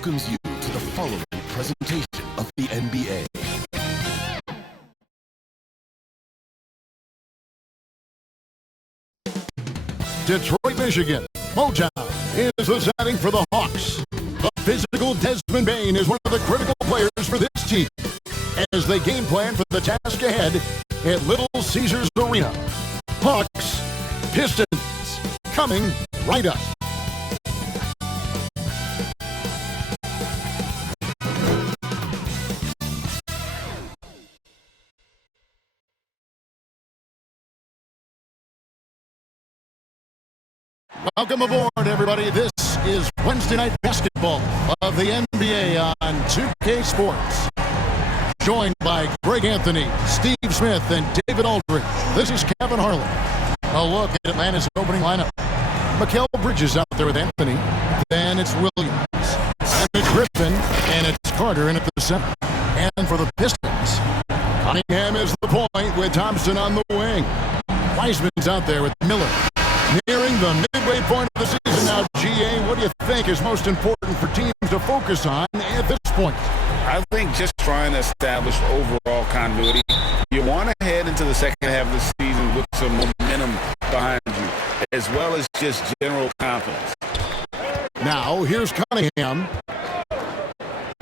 welcomes you to the following presentation of the NBA. Detroit, Michigan, Motown is the setting for the Hawks. The physical Desmond Bane is one of the critical players for this team as they game plan for the task ahead at Little Caesars Arena. Hawks, Pistons, coming right up. Welcome aboard, everybody. This is Wednesday Night Basketball of the NBA on 2K Sports. Joined by Greg Anthony, Steve Smith, and David Aldridge. This is Kevin Harlan. A look at Atlanta's opening lineup. Mikal Bridges out there with Anthony. Then it's Williams. And it's Griffin. And it's Carter in at the center. And for the Pistons, Cunningham is the point with Thompson on the wing. Wiseman's out there with Miller. Nearing the midway point of the season now, GA, what do you think is most important for teams to focus on at this point? I think just trying to establish overall continuity. You want to head into the second half of the season with some momentum behind you, as well as just general confidence. Now, here's Cunningham.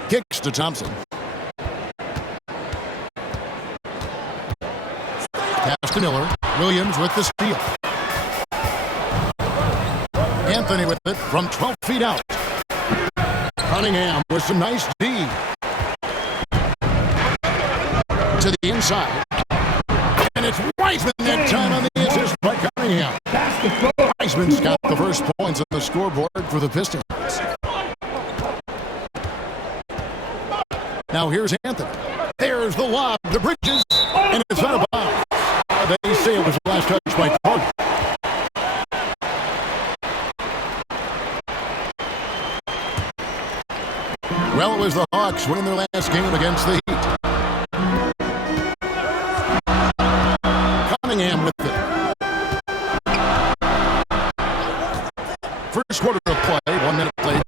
Kicks to Thompson. Pass to Miller. Williams with the steal. Anthony with it from 12 feet out. Cunningham with some nice D. To the inside. And it's Wiseman that time on the assist by Cunningham. Wiseman's got the first points on the scoreboard for the Pistons. Now here's Anthony. There's the lob to Bridges. And it's out of bounds. They say it was the last touch by Carter. Well, it was the Hawks winning their last game against the Heat. Cunningham with it. First quarter of play, 1 minute play.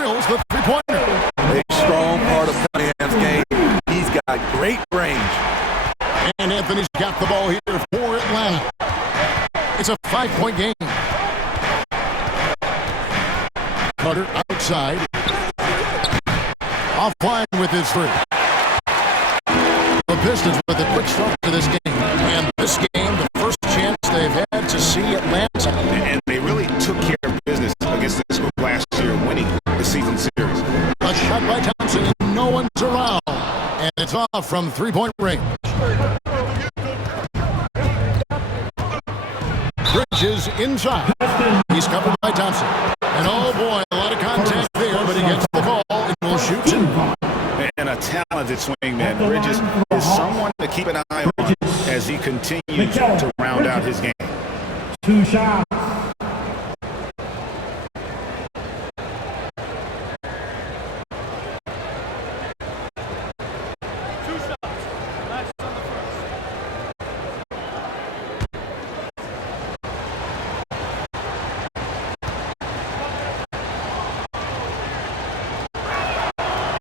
Drills the three-pointer. A strong part of Cunningham's game. He's got great range. And Anthony's got the ball here for Atlanta. It's a 5-point game. Carter outside. Offline with his three. The Pistons with a quick start to this game. And this game, the first chance they've had to see Atlanta. And they really took care of business against this group last year, winning the season series. A shot by Thompson, and no one's around. And it's off from three-point range. Bridges inside. He's covered by Thompson. And oh boy, a lot of contact there, but he gets the ball and will shoot two. And a talented swingman. Bridges is someone to keep an eye on as he continues to round out his game. 2 shots.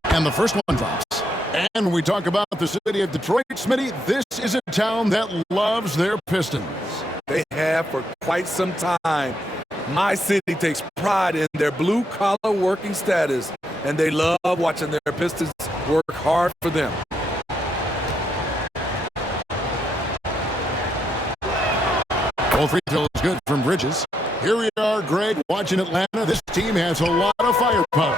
And the first one drops. And we talk about the city of Detroit. Smitty, this is a town that loves their Pistons. They have for quite some time. My city takes pride in their blue-collar working status, and they love watching their Pistons work hard for them. All free throws good from Bridges. Here we are, Greg, watching Atlanta. This team has a lot of firepower.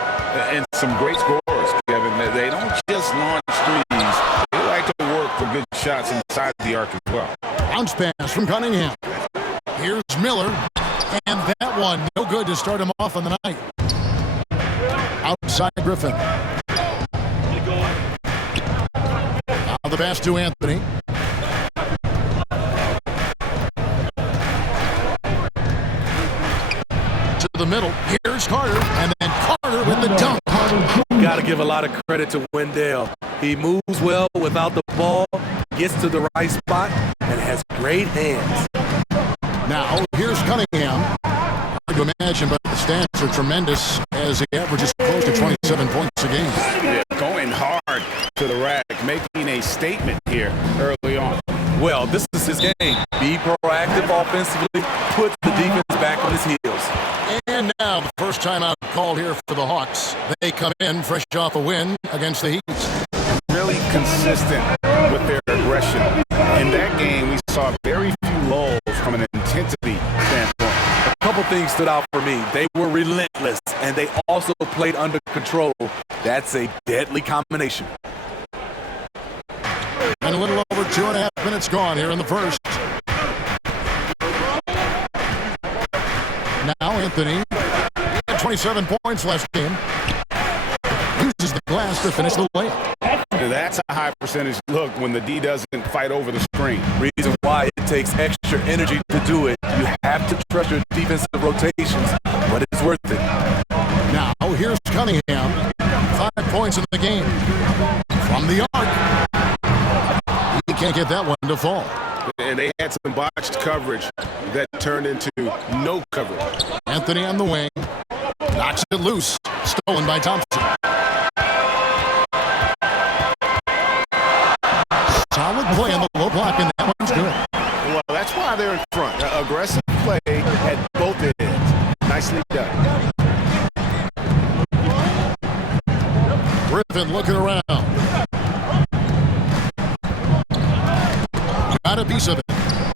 And some great scorers, Kevin. They don't just launch threes. They like to work for good shots inside the arc as well. Bounce pass from Cunningham. Here's Miller. And that one, no good to start him off on the night. Outside Griffin. Now the pass to Anthony. To the middle. Here's Carter. And then Carter with the dunk. Got to give a lot of credit to Wendell. He moves well without the ball, gets to the right spot, and has great hands. Now, here's Cunningham. Hard to imagine, but the stats are tremendous as he averages close to 27 points a game. Yeah, going hard to the rack, making a statement here early on. Well, this is his game. Be proactive offensively, put the defense back on his heels. And now the first timeout called here for the Hawks. They come in fresh off a win against the Heat. Really consistent with their aggression. In that game, we saw very few lulls from an intensity standpoint. A couple things stood out for me. They were relentless, and they also played under control. That's a deadly combination. And a little over 2.5 minutes gone here in the first. Now Anthony, he had 27 points last game. Uses the glass to finish the layup. That's a high percentage look when the D doesn't fight over the screen. Reason why it takes extra energy to do it. You have to trust your defensive rotations, but it's worth it. Now here's Cunningham. 5 points in the game. From the arc. He can't get that one to fall. And they had some botched coverage that turned into no coverage. Anthony on the wing. Knocks it loose. Stolen by Thompson. Solid play on the low block, and that one's good. Well, that's why they're in front. Aggressive play at both ends. Nicely done. Griffin looking around. Got a piece of it.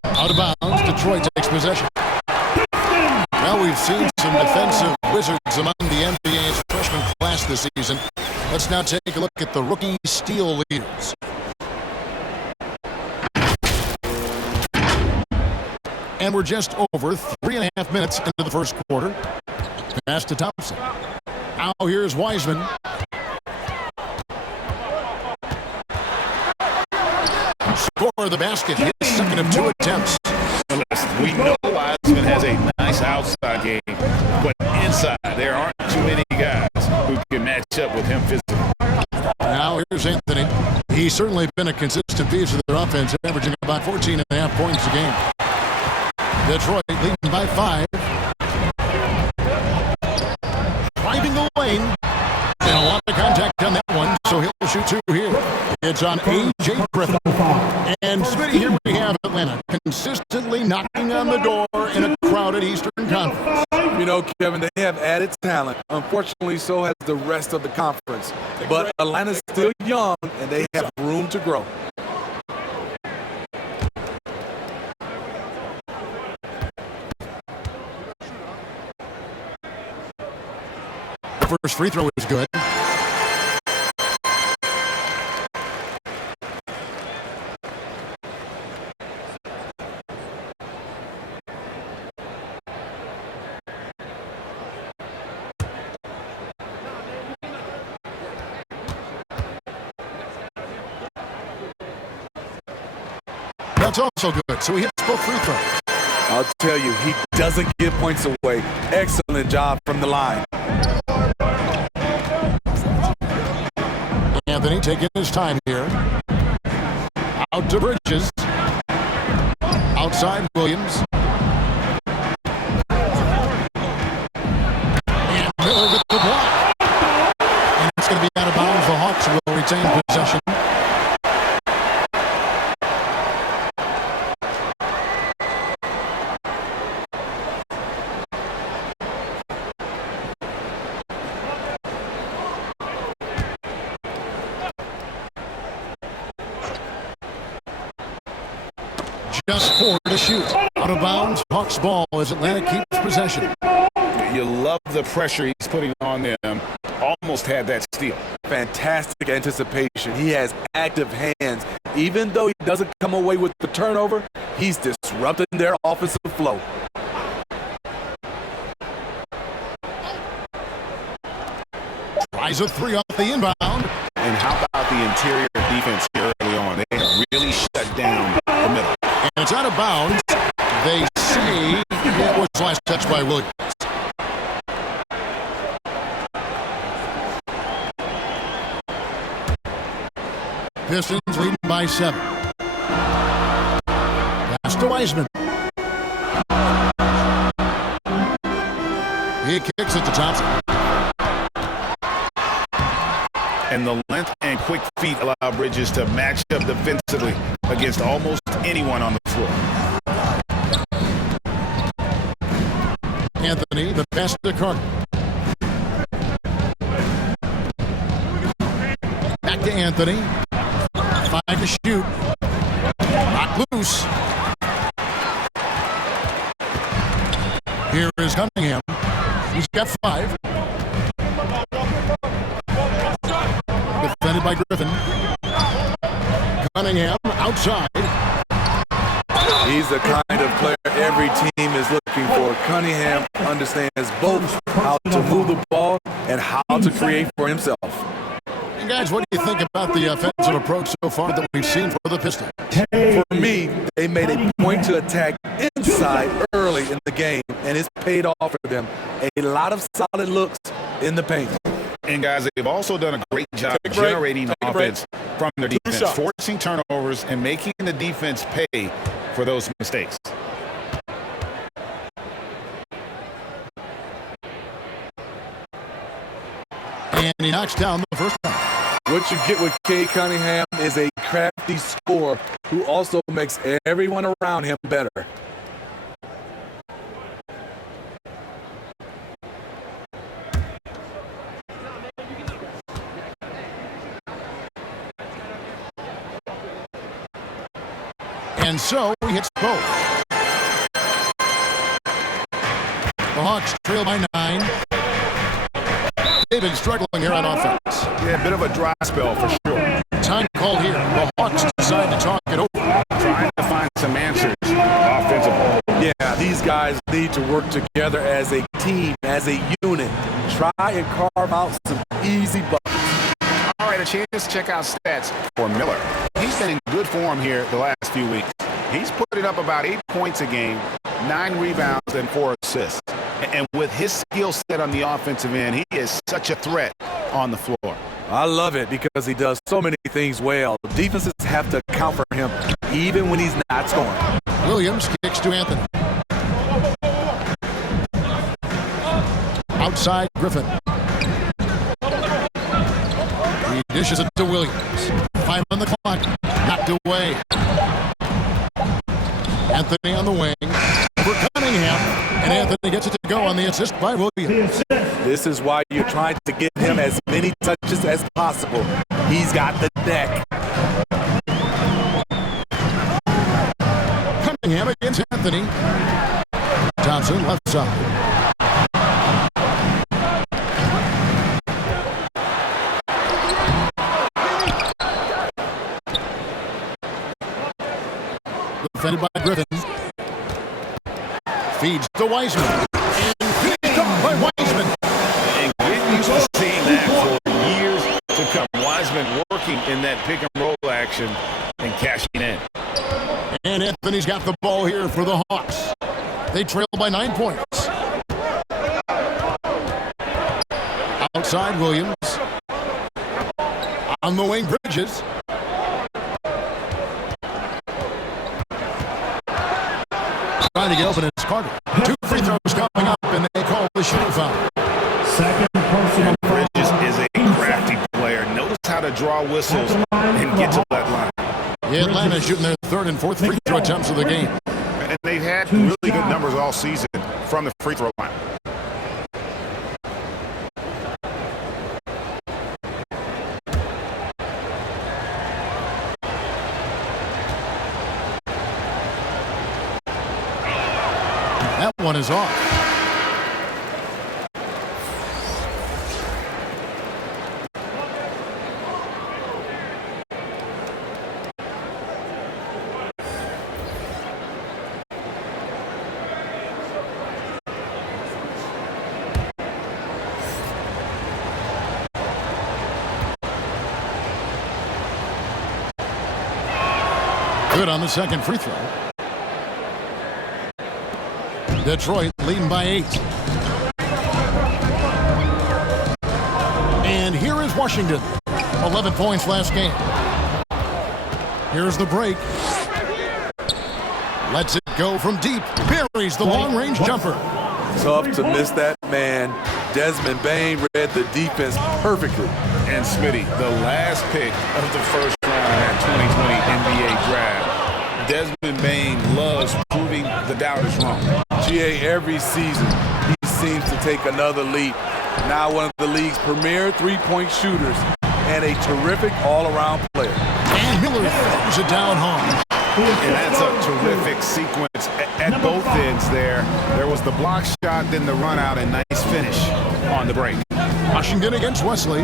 Out of bounds, Detroit takes possession. Well, we've seen some defensive wizards among the NBA's freshman class this season. Let's now take a look at the rookie steal leaders. And we're just over 3.5 minutes into the first quarter. Pass to Thompson. Now here's Wiseman. Score the basket. His second of 2 attempts. We know Wiseman has a nice outside game, but inside there aren't too many guys who can match up with him physically. Now here's Anthony. He's certainly been a consistent piece of their offense, averaging about 14.5 points a game. Detroit leading by 5. Driving the lane. And a lot of contact on that one, so he'll shoot 2 here. It's on A.J. Griffin. And Smitty, here we have Atlanta consistently knocking on the door in a crowded Eastern Conference. You know, Kevin, they have added talent. Unfortunately, so has the rest of the conference. But Atlanta's still young, and they have room to grow. The first free throw is good. That's also good, so he hits both free throws. I'll tell you, he doesn't give points away. Excellent job from the line. Anthony taking his time here. Out to Bridges. Outside Williams. And Miller with the block. And it's going to be out of bounds. The Hawks will retain possession. Just 4 to shoot. Out of bounds. Hawks ball as Atlanta keeps possession. You love the pressure he's putting on them. Almost had that steal. Fantastic anticipation. He has active hands. Even though he doesn't come away with the turnover, he's disrupting their offensive flow. Tries a 3 off the inbound. And how about the interior defense here early on? They have really shut down the middle. And it's out of bounds. They say it was last touched by Williams. Pistons leading by 7. Pass to Wiseman. He kicks it to Thompson. And the length and quick feet allow Bridges to match up defensively against almost anyone on the floor. Anthony, the pass to Carter. Back to Anthony. 5 to shoot. Not loose. Here is Cunningham. He's got 5. Defended by Griffin. Cunningham outside. He's the kind of player every team is looking for. Cunningham understands both how to move the ball and how to create for himself. And guys, what do you think about the offensive approach so far that we've seen for the Pistons? For me, they made a point to attack inside early in the game, and it's paid off for them. A lot of solid looks in the paint. And guys, they've also done a great job generating offense from their defense, forcing turnovers and making the defense pay for those mistakes. And he knocks down the first one. What you get with Cade Cunningham is a crafty scorer who also makes everyone around him better. And so he hits both. The Hawks trail by 9. David struggling here on offense. Yeah, a bit of a dry spell for sure. Time called here. The Hawks decide to talk it over. Trying to find some answers offensively. Yeah, these guys need to work together as a team, as a unit. Try and carve out some easy buckets. All right, a chance to check out stats for Miller. He's been in good form here the last few weeks. He's putting up about 8 points a game, 9 rebounds, and 4 assists. And with his skill set on the offensive end, he is such a threat on the floor. I love it because he does so many things well. Defenses have to account for him even when he's not scoring. Williams kicks to Anthony. Outside Griffin. He dishes it to Williams. 5 on the clock. Knocked away. Anthony on the wing for Cunningham. And Anthony gets it to go on the assist by Williams. This is why you're trying to get him as many touches as possible. He's got the neck. Cunningham against Anthony. Thompson left side. Defended by Griffin. Feeds to Wiseman. And finished off by Wiseman. And get used to seeing that for years to come. Wiseman working in that pick and roll action and cashing in. And Anthony's got the ball here for the Hawks. They trail by 9 points. Outside Williams. On the wing, Bridges. Trying to get open, it's Carter. 2 free throws coming up, and they call the shooting foul. Second personal foul. Bridges is a crafty player. Notice how to draw whistles and get to that line. Atlanta shooting their 3rd and 4th free throw attempts of the game. And they've had really good numbers all season from the free throw line. That one is off. Good on the second free throw. Detroit leading by 8. And here is Washington. 11 points last game. Here's the break. Lets it go from deep. Buries the long-range jumper. Tough to miss that man. Desmond Bain read the defense perfectly. And Smitty, the last pick of the first round in that 2020 NBA draft. Desmond Bain loves proving the doubters wrong. GA, every season, he seems to take another leap. Now one of the league's premier three-point shooters and a terrific all-around player. And Miller throws it down home. And that's a terrific sequence at both ends there. There was the block shot, then the run out, and nice finish on the break. Washington against Wesley.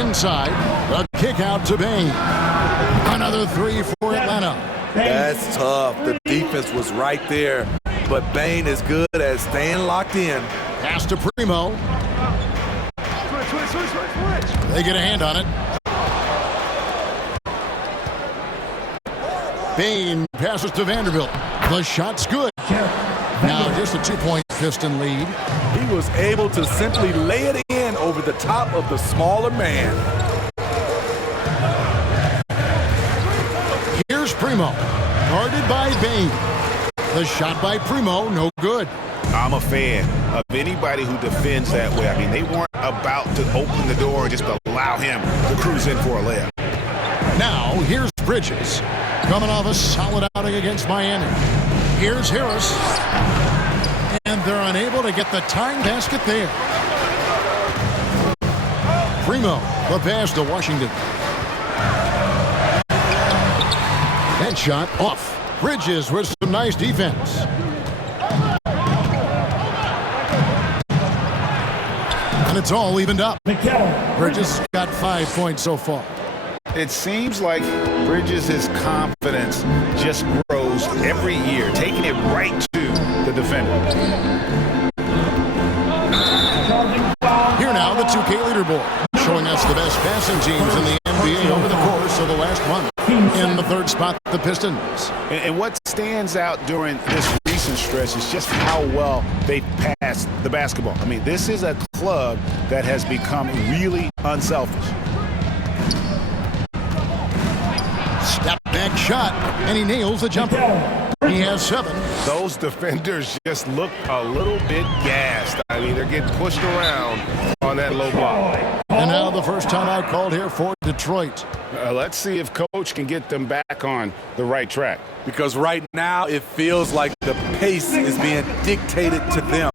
Inside, the kick out to Bain. Another three for Atlanta. That's tough. The defense was right there, but Bain is good at staying locked in. Pass to Primo. They get a hand on it. Bain passes to Vanderbilt. The shot's good. Now just a 2-point Piston lead. He was able to simply lay it in over the top of the smaller man. Here's Primo, guarded by Bain. The shot by Primo, no good. I'm a fan of anybody who defends that way. I mean, they weren't about to open the door and just allow him to cruise in for a layup. Now, here's Bridges, coming off a solid outing against Miami. Here's Harris, and they're unable to get the tying basket there. Primo, the pass to Washington. That shot off. Bridges with some nice defense. And it's all evened up. Mikal. Bridges got 5 points so far. It seems like Bridges' confidence just grows every year, taking it right to the defender. Here now, the 2K leaderboard, showing us the best passing teams in the NBA over the course of the last month. In the third spot, the Pistons. And what stands out during this recent stretch is just how well they passed the basketball. I mean, this is a club that has become really unselfish. Step back shot, and he nails the jumper. He has 7. Those defenders just look a little bit gassed. I mean, they're getting pushed around on that low block. And now the first timeout called here for Detroit. Let's see if Coach can get them back on the right track. Because right now it feels like the pace is being dictated to them.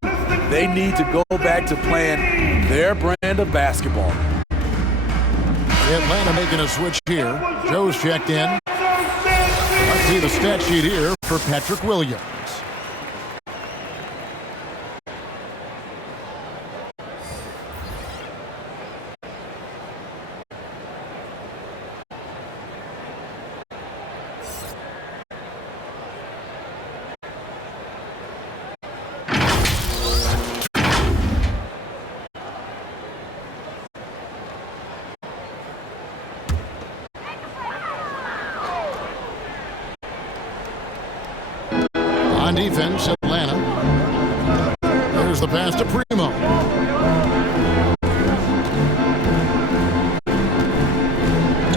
They need to go back to playing their brand of basketball. Atlanta making a switch here. Joe's checked in. Let's see the stat sheet here for Patrick Williams. On defense, Atlanta. There's the pass to Primo.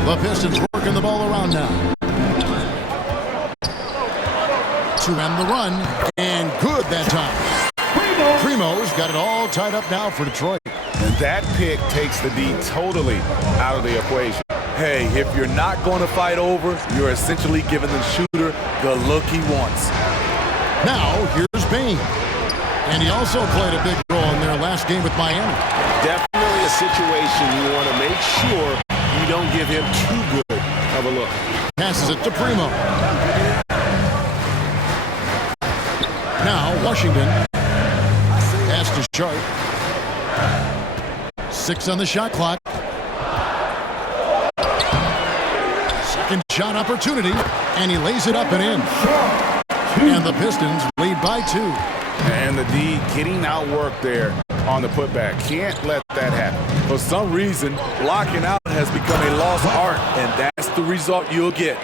The Pistons working the ball around now. To end the run, and good that time. Primo's got it all tied up now for Detroit. And that pick takes the D totally out of the equation. Hey, if you're not going to fight over, you're essentially giving the shooter the look he wants. Now, here's Bain. And he also played a big role in their last game with Miami. Definitely a situation you want to make sure you don't give him too good of a look. Passes it to Primo. Now, Washington. Pass to Sharp. 6 on the shot clock. Second shot opportunity. And he lays it up and in. And the Pistons lead by 2. And the D getting outworked there on the putback. Can't let that happen. For some reason, blocking out has become a lost art, and that's the result you'll get.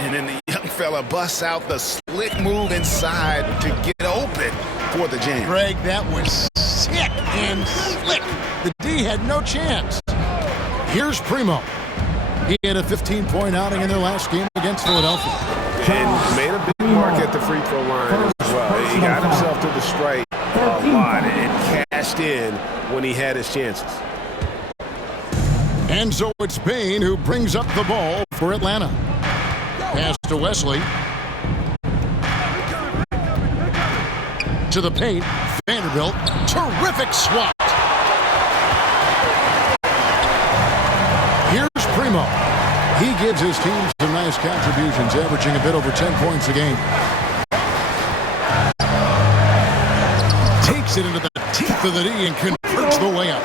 And then the young fella busts out the slick move inside to get open for the jam. Greg, that was sick and slick. The D had no chance. Here's Primo. He had a 15-point outing in their last game against Philadelphia. And made a big mark at the free throw line as well. when he had his chances. And so it's Payne who brings up the ball for Atlanta. Pass to Wesley. To the paint. Vanderbilt. Terrific swat. Here's Primo. He gives his team some nice contributions, averaging a bit over 10 points a game. Takes it into the teeth of the D and converts the layup.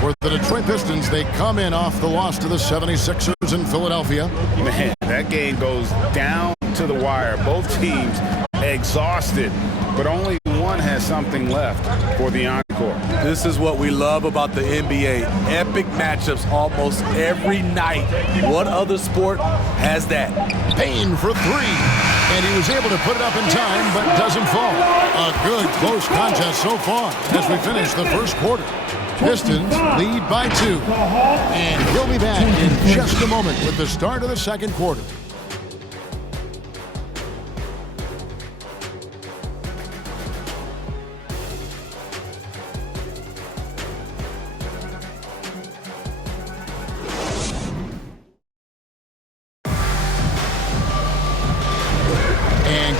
For the Detroit Pistons, they come in off the loss to the 76ers in Philadelphia. Man, that game goes down to the wire. Both teams exhausted, but only one has something left for the encore. This is what we love about the NBA. Epic matchups almost every night. What other sport has that? Payne for three. And he was able to put it up in time, but doesn't fall. A good close contest so far as we finish the first quarter. Pistons lead by 2. And he'll be back in just a moment with the start of the second quarter.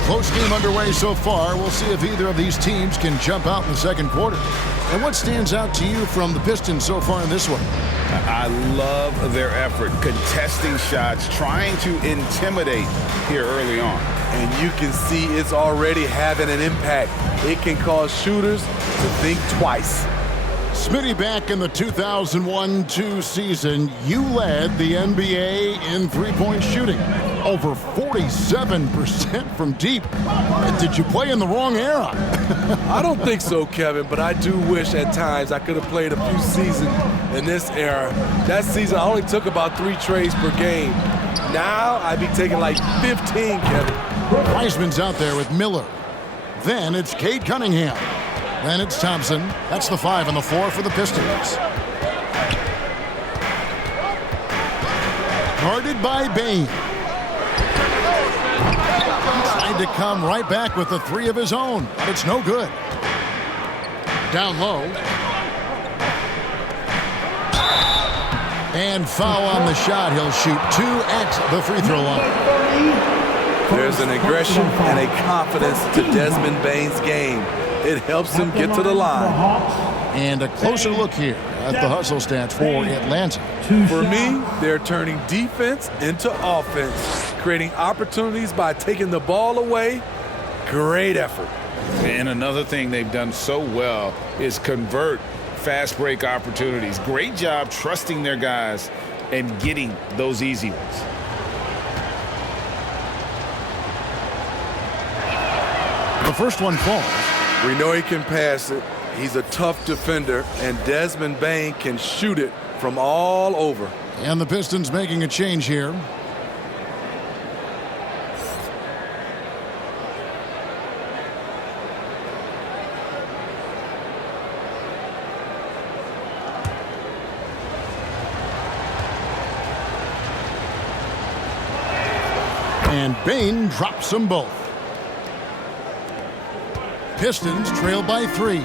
Close game underway so far. We'll see if either of these teams can jump out in the second quarter. And what stands out to you from the Pistons so far in this one? I love their effort, contesting shots, trying to intimidate here early on. And you can see it's already having an impact. It can cause shooters to think twice. Smitty, back in the 2001-2 season, you led the NBA in three-point shooting. Over 47% from deep. Did you play in the wrong era? I don't think so, Kevin, but I do wish at times I could have played a few seasons in this era. That season, I only took about 3 trades per game. Now, I'd be taking like 15, Kevin. Wiseman's out there with Miller. Then it's Cade Cunningham. Then it's Thompson. That's the 5 and the 4 for the Pistons. Guarded by Bane. Tried to come right back with the 3 of his own, but it's no good. Down low. And foul on the shot. He'll shoot 2 at the free throw line. There's an aggression and a confidence to Desmond Bane's game. It helps him get to the line. And a closer look here at the hustle stats for Atlanta. For me, they're turning defense into offense, creating opportunities by taking the ball away. Great effort. And another thing they've done so well is convert fast break opportunities. Great job trusting their guys and getting those easy ones. The first one falls. We know he can pass it. He's a tough defender, and Desmond Bane can shoot it from all over. And the Pistons making a change here. And Bane drops them both. Pistons trail by 3.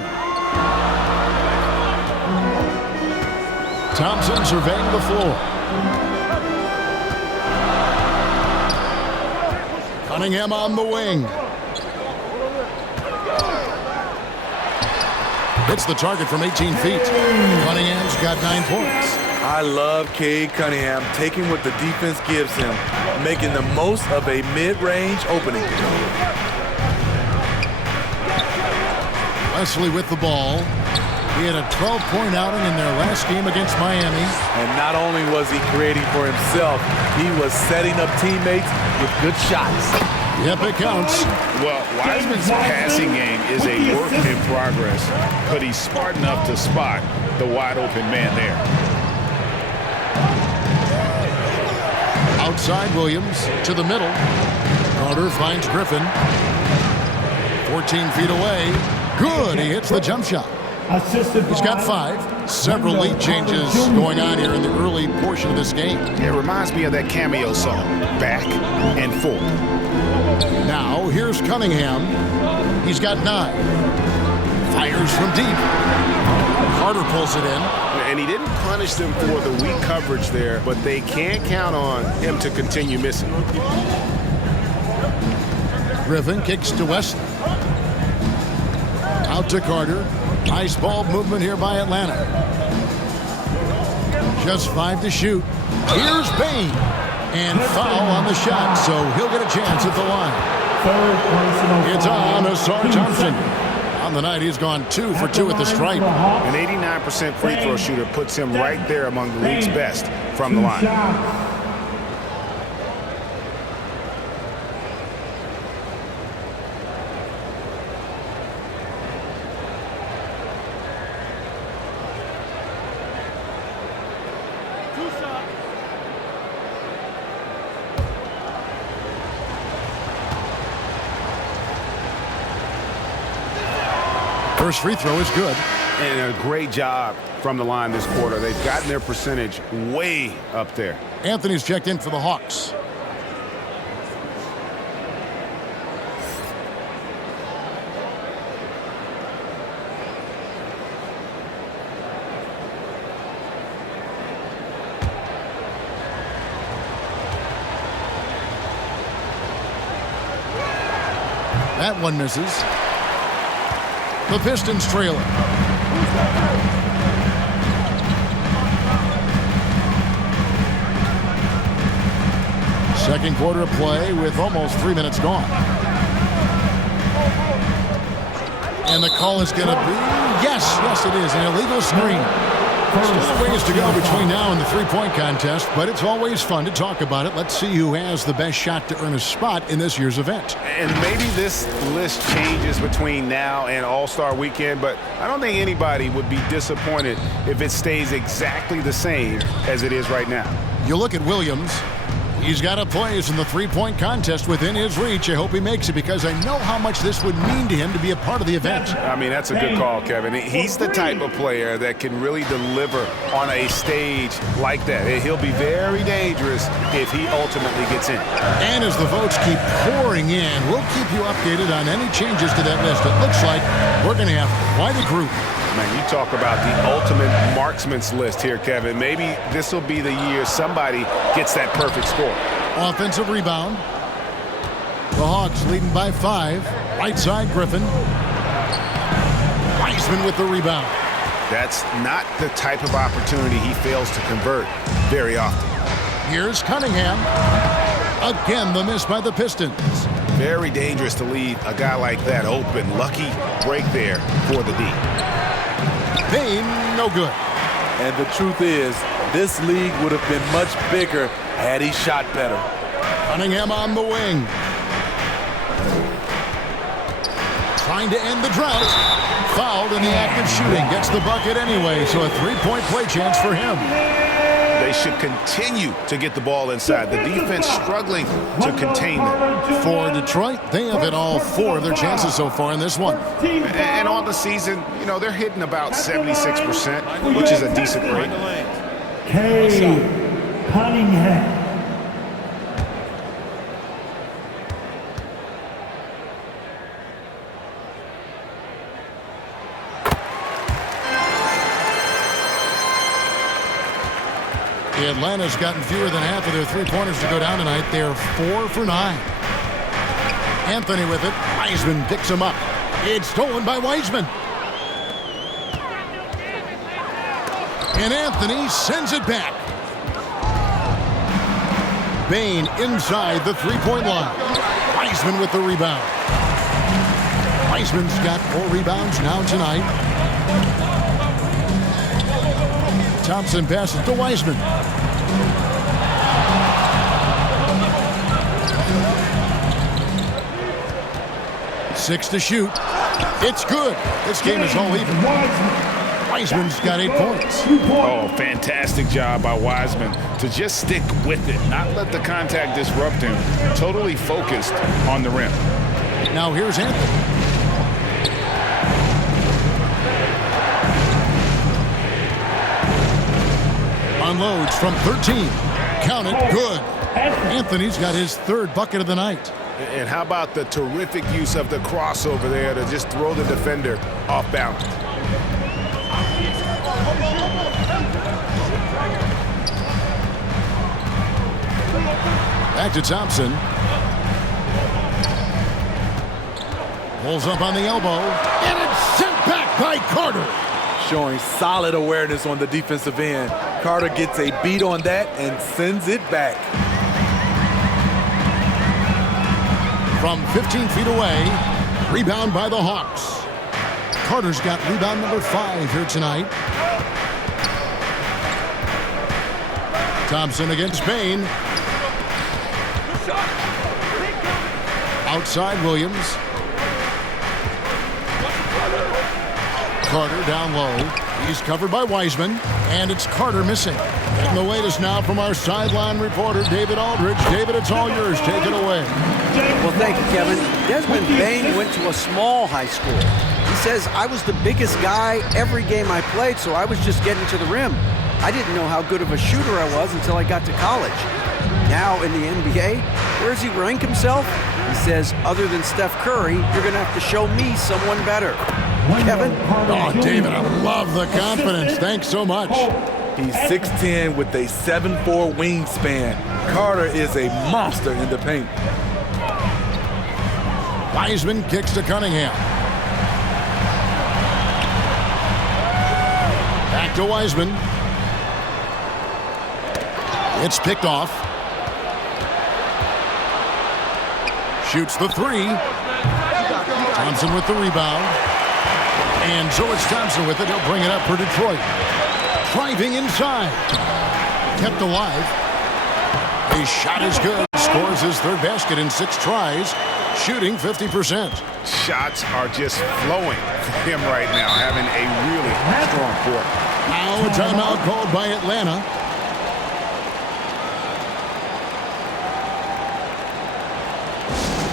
Thompson surveying the floor. Cunningham on the wing. Hits the target from 18 feet. Cunningham's got 9 points. I love Cade Cunningham taking what the defense gives him, making the most of a mid-range opening. Wesley with the ball. He had a 12-point outing in their last game against Miami. And not only was he creating for himself, he was setting up teammates with good shots. Yep, it counts. Well, Wiseman's passing game is a work in progress, but he's smart enough to spot the wide-open man there. Outside Williams to the middle. Carter finds Griffin. 14 feet away. Good. He hits the jump shot. He's got 5. Several lead changes going on here in the early portion of this game. It reminds me of that cameo song, Back and Forth. Now, here's Cunningham. He's got 9. Fires from deep. Carter pulls it in. And he didn't punish them for the weak coverage there, but they can't count on him to continue missing. Griffin kicks to Wesley. Out to Carter. Nice ball movement here by Atlanta. Just 5 to shoot. Here's Bain. And foul on the shot, so he'll get a chance at the line. It's on Asar Thompson. On the night, he's gone 2 for 2 at the stripe. An 89% free throw shooter puts him right there among the league's best from the line. First free throw is good. And a great job from the line this quarter. They've gotten their percentage way up there. Anthony's checked in for the Hawks. That one misses. The Pistons trailing. Second quarter of play with almost 3 minutes gone. And the call is going to be, yes, it is, an illegal screen. Still ways to go between now and the three-point contest, but it's always fun to talk about it. Let's see who has the best shot to earn a spot in this year's event. And maybe this list changes between now and All-Star Weekend, but I don't think anybody would be disappointed if it stays exactly the same as it is right now. You look at Williams. He's got a place in the three-point contest within his reach. I hope he makes it because I know how much this would mean to him to be a part of the event. I mean, that's a good call, Kevin. He's the type of player that can really deliver on a stage like that. He'll be very dangerous if he ultimately gets in. And as the votes keep pouring in, we'll keep you updated on any changes to that list. It looks like we're going to have quite a group. Man, you talk about the ultimate marksman's list here, Kevin. Maybe this will be the year somebody gets that perfect score. Offensive rebound. The Hawks leading by 5. Right side, Griffin. Wiseman with the rebound. That's not the type of opportunity he fails to convert very often. Here's Cunningham. Again, the miss by the Pistons. Very dangerous to leave a guy like that open. Lucky break there for the D. Bain, no good. And the truth is, this league would have been much bigger had he shot better. Cunningham on the wing. Trying to end the drought. Fouled in the act of shooting. Gets the bucket anyway, so a three-point play chance for him. They should continue to get the ball inside. The defense struggling to contain them. For Detroit, they have hit all 4 of their chances so far in this one. And on the season, you know, they're hitting about 76%, which is a decent rate. Cade, Cunningham. Atlanta's gotten fewer than half of their three-pointers to go down tonight. They're 4 for 9. Anthony with it. Wiseman picks him up. It's stolen by Wiseman. And Anthony sends it back. Bain inside the three-point line. Wiseman with the rebound. Wiseman's got 4 rebounds now tonight. Thompson passes to Wiseman. Six to shoot. It's good. This game is all even. Wiseman's got 8 points. Oh, fantastic job by Wiseman to just stick with it, not let the contact disrupt him. Totally focused on the rim. Now here's Anthony. Unloads from 13. Count it. Good. Anthony's got his 3rd bucket of the night. And how about the terrific use of the crossover there to just throw the defender off balance? Back to Thompson. Pulls up on the elbow. And it's sent back by Carter. Showing solid awareness on the defensive end. Carter gets a beat on that and sends it back. From 15 feet away, rebound by the Hawks. Carter's got rebound number 5 here tonight. Thompson against Bain. Outside Williams. Carter down low. He's covered by Wiseman, and it's Carter missing. And the latest now from our sideline reporter, David Aldridge. David, it's all yours. Take it away. Well, thank you, Kevin. Desmond Bain went to a small high school. He says, I was the biggest guy every game I played, so I was just getting to the rim. I didn't know how good of a shooter I was until I got to college. Now in the NBA, where does he rank himself? He says, other than Steph Curry, you're going to have to show me someone better. Kevin? Oh, David, I love the confidence. Thanks so much. He's 6'10" with a 7'4" wingspan. Carter is a monster in the paint. Wiseman kicks to Cunningham. Back to Wiseman. It's picked off. Shoots the 3. Thompson with the rebound. And so it's Thompson with it. He'll bring it up for Detroit. Driving inside. Kept alive. His shot is good. Scores his 3rd basket in 6 tries. Shooting 50%. Shots are just flowing for him right now, having a really strong quarter. Now a timeout called by Atlanta.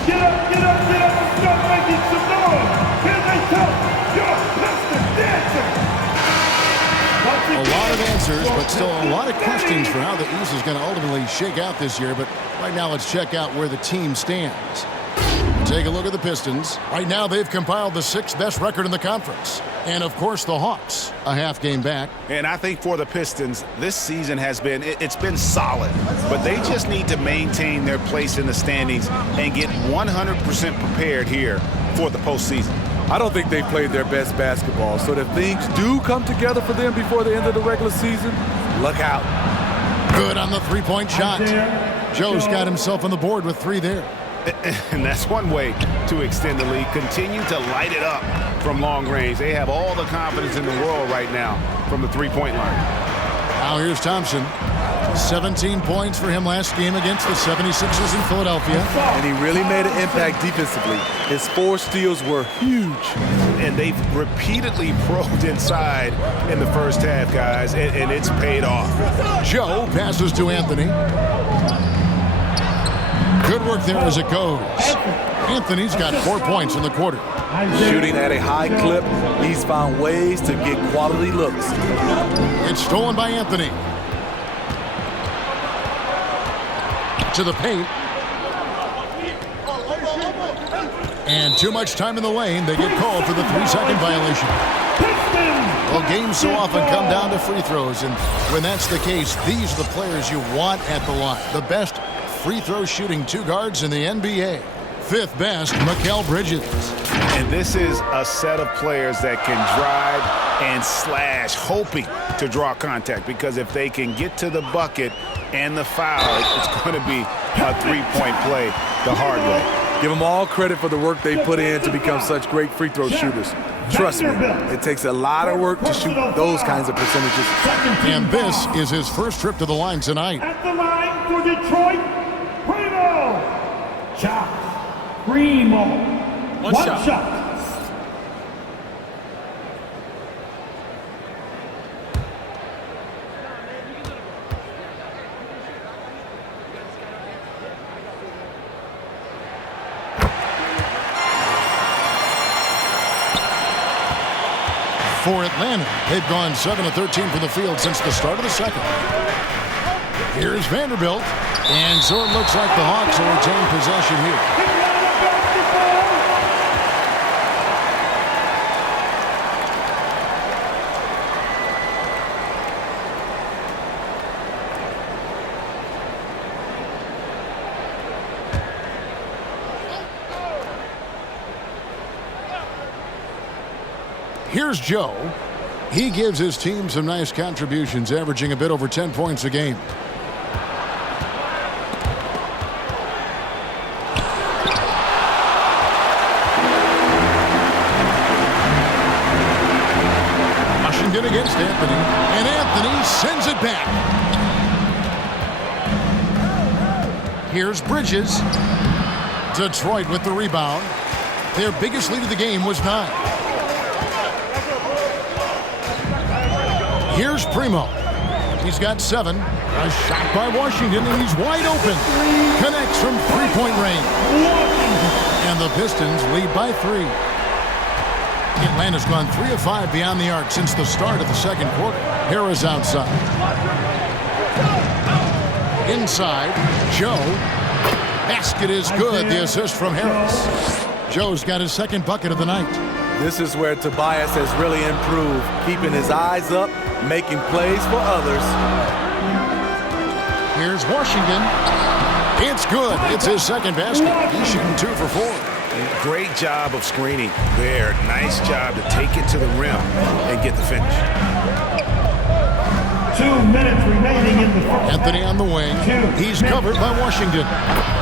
Get up, get up, get up and start making some noise. Here they come. Your Pistons dancing. A lot of answers, but still a lot of questions for how the East is going to ultimately shake out this year. But right now, let's check out where the team stands. Take a look at the Pistons. Right now, they've compiled the 6th best record in the conference. And, of course, the Hawks, a half game back. And I think for the Pistons, this season has been, it's been solid. But they just need to maintain their place in the standings and get 100% prepared here for the postseason. I don't think they played their best basketball, so if things do come together for them before the end of the regular season, look out. Good on the 3-point shot. Joe's got himself on the board with 3 there. And that's one way to extend the lead. Continue to light it up from long range. They have all the confidence in the world right now from the 3-point line. Now here's Thompson. 17 points for him last game against the 76ers in Philadelphia. And he really made an impact defensively. His 4 steals were huge. And they've repeatedly probed inside in the first half, guys, and it's paid off. Joe passes to Anthony. Good work there as it goes. Anthony's got 4 points in the quarter. Shooting at a high clip, he's found ways to get quality looks. It's stolen by Anthony. To the paint. And too much time in the lane. They get called for the 3-second violation. Well, games so often come down to free throws, and when that's the case, these are the players you want at the line. The best free throw shooting 2 guards in the NBA. 5th best, Mikal Bridges. And this is a set of players that can drive and slash, hoping to draw contact, because if they can get to the bucket and the foul, it's going to be a 3-point play the hard way. Give them all credit for the work they put in to become such great free throw shooters. Trust me, it takes a lot of work to shoot those kinds of percentages. And this is his first trip to the line tonight. At the line for Detroit, Primo. Shot. Primo. One shot. For Atlanta, they've gone 7 of 13 from the field since the start of the second. Here's Vanderbilt, and so it looks like the Hawks will retain possession here. Here's Joe. He gives his team some nice contributions, averaging a bit over 10 points a game. Washington against Anthony, and Anthony sends it back. Here's Bridges. Detroit with the rebound. Their biggest lead of the game was 9. Here's Primo. He's got 7. A shot by Washington, and he's wide open. Connects from three-point range. And the Pistons lead by 3. Atlanta's gone 3 of 5 beyond the arc since the start of the second quarter. Harris outside. Inside, Joe. Basket is good. The assist from Harris. Joe's got his second bucket of the night. This is where Tobias has really improved, keeping his eyes up, making plays for others. Here's Washington. It's good. It's his second basket. He's shooting 2 for 4. Great job of screening there. Nice job to take it to the rim and get the finish. 2 minutes remaining in the first. Anthony on the wing. He's covered by Washington.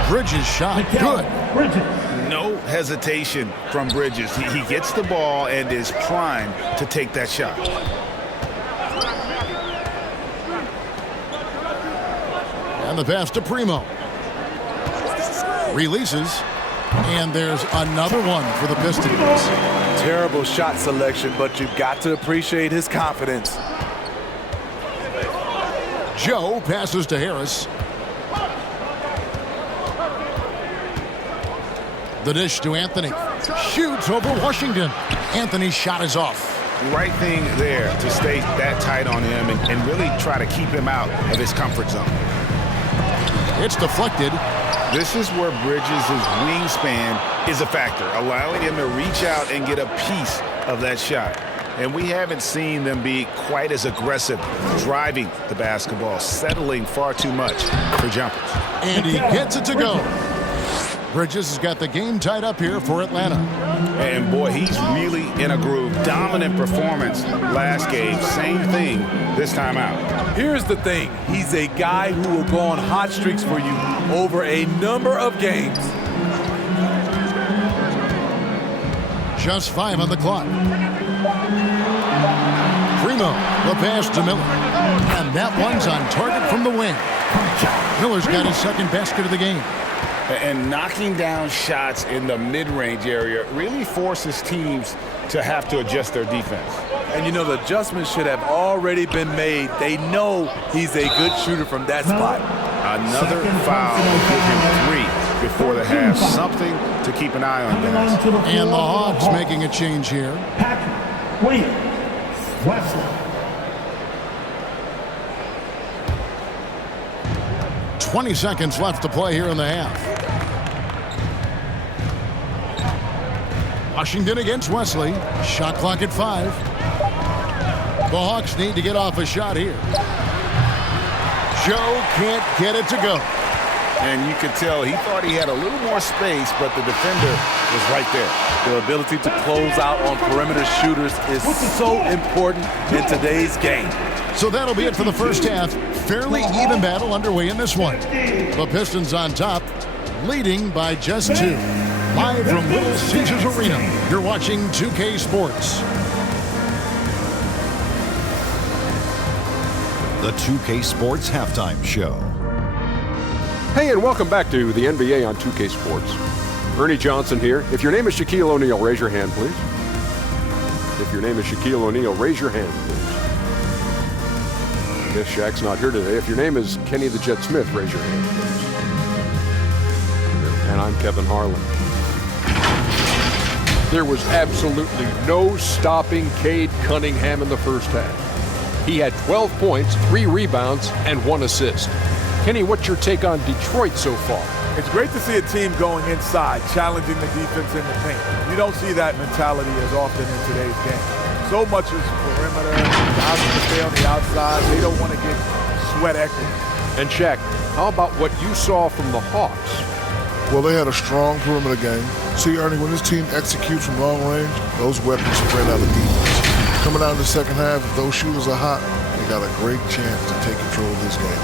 Bridges shot. Good. Bridges. No hesitation from Bridges. He gets the ball and is primed to take that shot. And the pass to Primo. Releases. And there's another one for the Pistons. Terrible shot selection, but you've got to appreciate his confidence. Joe passes to Harris. The dish to Anthony. Shoots over Washington. Anthony's shot is off. Right thing there to stay that tight on him and really try to keep him out of his comfort zone. It's deflected. This is where Bridges' wingspan is a factor, allowing him to reach out and get a piece of that shot. And we haven't seen them be quite as aggressive driving the basketball, settling far too much for jumpers. And he gets it to go. Bridges has got the game tied up here for Atlanta. And boy, he's really in a groove. Dominant performance last game. Same thing this time out. Here's the thing. He's a guy who will go on hot streaks for you over a number of games. Just 5 on the clock. Primo, the pass to Miller. And that one's on target from the wing. Miller's got his second basket of the game. And knocking down shots in the mid-range area really forces teams to have to adjust their defense. And you know, the adjustments should have already been made. They know he's a good shooter from that spot. Another foul will give him 3 before the half. Something to keep an eye on, guys. And the Hawks making a change here. Patrick Williams, Wesley. 20 seconds left to play here in the half. Washington against Wesley. Shot clock at 5. The Hawks need to get off a shot here. Joe can't get it to go. And you could tell he thought he had a little more space, but the defender was right there. The ability to close out on perimeter shooters is so important in today's game. So that'll be it for the first half. Fairly even battle underway in this one. The Pistons on top, leading by just 2. Live from Little Caesars Arena, you're watching 2K Sports. The 2K Sports Halftime Show. Hey, and welcome back to the NBA on 2K Sports. Ernie Johnson here. If your name is Shaquille O'Neal, raise your hand, please. If your name is Shaquille O'Neal, raise your hand, please. I guess Shaq's not here today. If your name is Kenny the Jet Smith, raise your hand, please. And I'm Kevin Harlan. There was absolutely no stopping Cade Cunningham in the first half. He had 12 points, 3 rebounds, and 1 assist. Kenny, what's your take on Detroit so far? It's great to see a team going inside, challenging the defense in the paint. You don't see that mentality as often in today's game. So much is perimeter, how to stay on the outside. They don't want to get sweat equity. And Shaq, how about what you saw from the Hawks? Well, they had a strong perimeter game. See, Ernie, when this team executes from long range, those weapons spread out of defense. Coming out of the second half, if those shooters are hot, they got a great chance to take control of this game.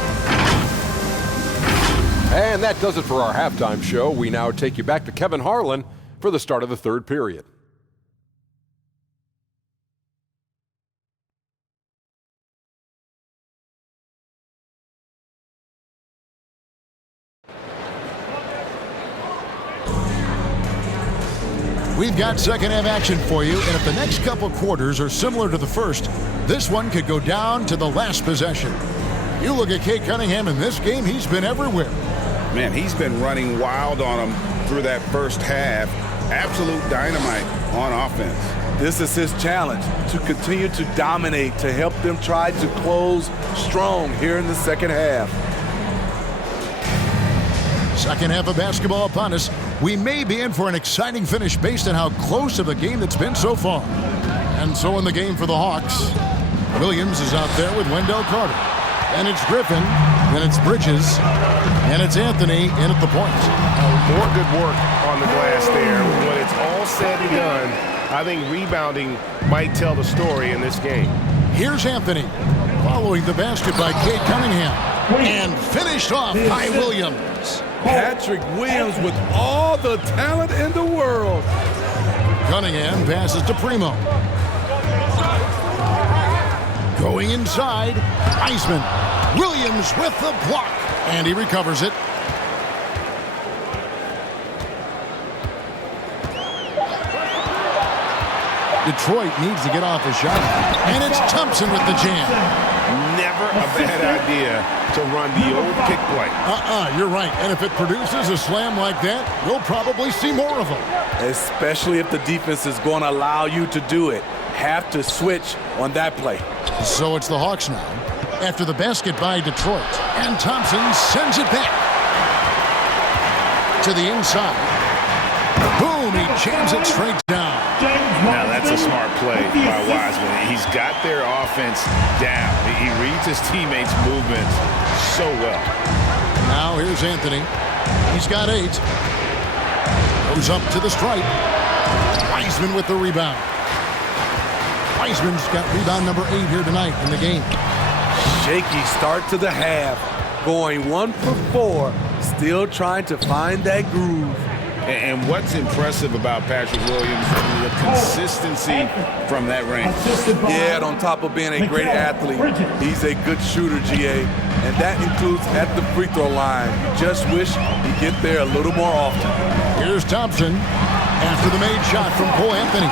And that does it for our halftime show. We now take you back to Kevin Harlan for the start of the third period. We've got second half action for you, and if the next couple quarters are similar to the first, this one could go down to the last possession. You look at Cade Cunningham in this game, he's been everywhere. Man, he's been running wild on him through that first half. Absolute dynamite on offense. This is his challenge, to continue to dominate, to help them try to close strong here in the second half. Second half of basketball upon us. We may be in for an exciting finish based on how close of a game that's been so far. And so in the game for the Hawks, Williams is out there with Wendell Carter. And it's Griffin, then it's Bridges, and it's Anthony in at the point. More good work on the glass there. When it's all said and done, I think rebounding might tell the story in this game. Here's Anthony, following the basket by Cade Cunningham, and finished off by Williams. Patrick Williams with all the talent in the world. Cunningham passes to Primo. Going inside, Wiseman. Williams with the block, and he recovers it. Detroit needs to get off a shot, and it's Thompson with the jam. Never a bad idea to run the old pick play. You're right. And if it produces a slam like that, we'll probably see more of them. Especially if the defense is going to allow you to do it. Have to switch on that play. So it's the Hawks now, after the basket by Detroit. And Thompson sends it back to the inside. Boom, he jams it straight down. Now that's a smart play by Wiseman. He's got their offense down. He reads his teammates' movements so well. Now here's Anthony. He's got 8. Goes up to the stripe. Wiseman with the rebound. Wiseman's got rebound number 8 here tonight in the game. Shaky start to the half. Going 1 for 4. Still trying to find that groove. And what's impressive about Patrick Williams is the consistency from that range. Yeah, and on top of being a great athlete, he's a good shooter, GA. And that includes at the free throw line. You just wish he'd get there a little more often. Here's Thompson after the made shot from Cole Anthony.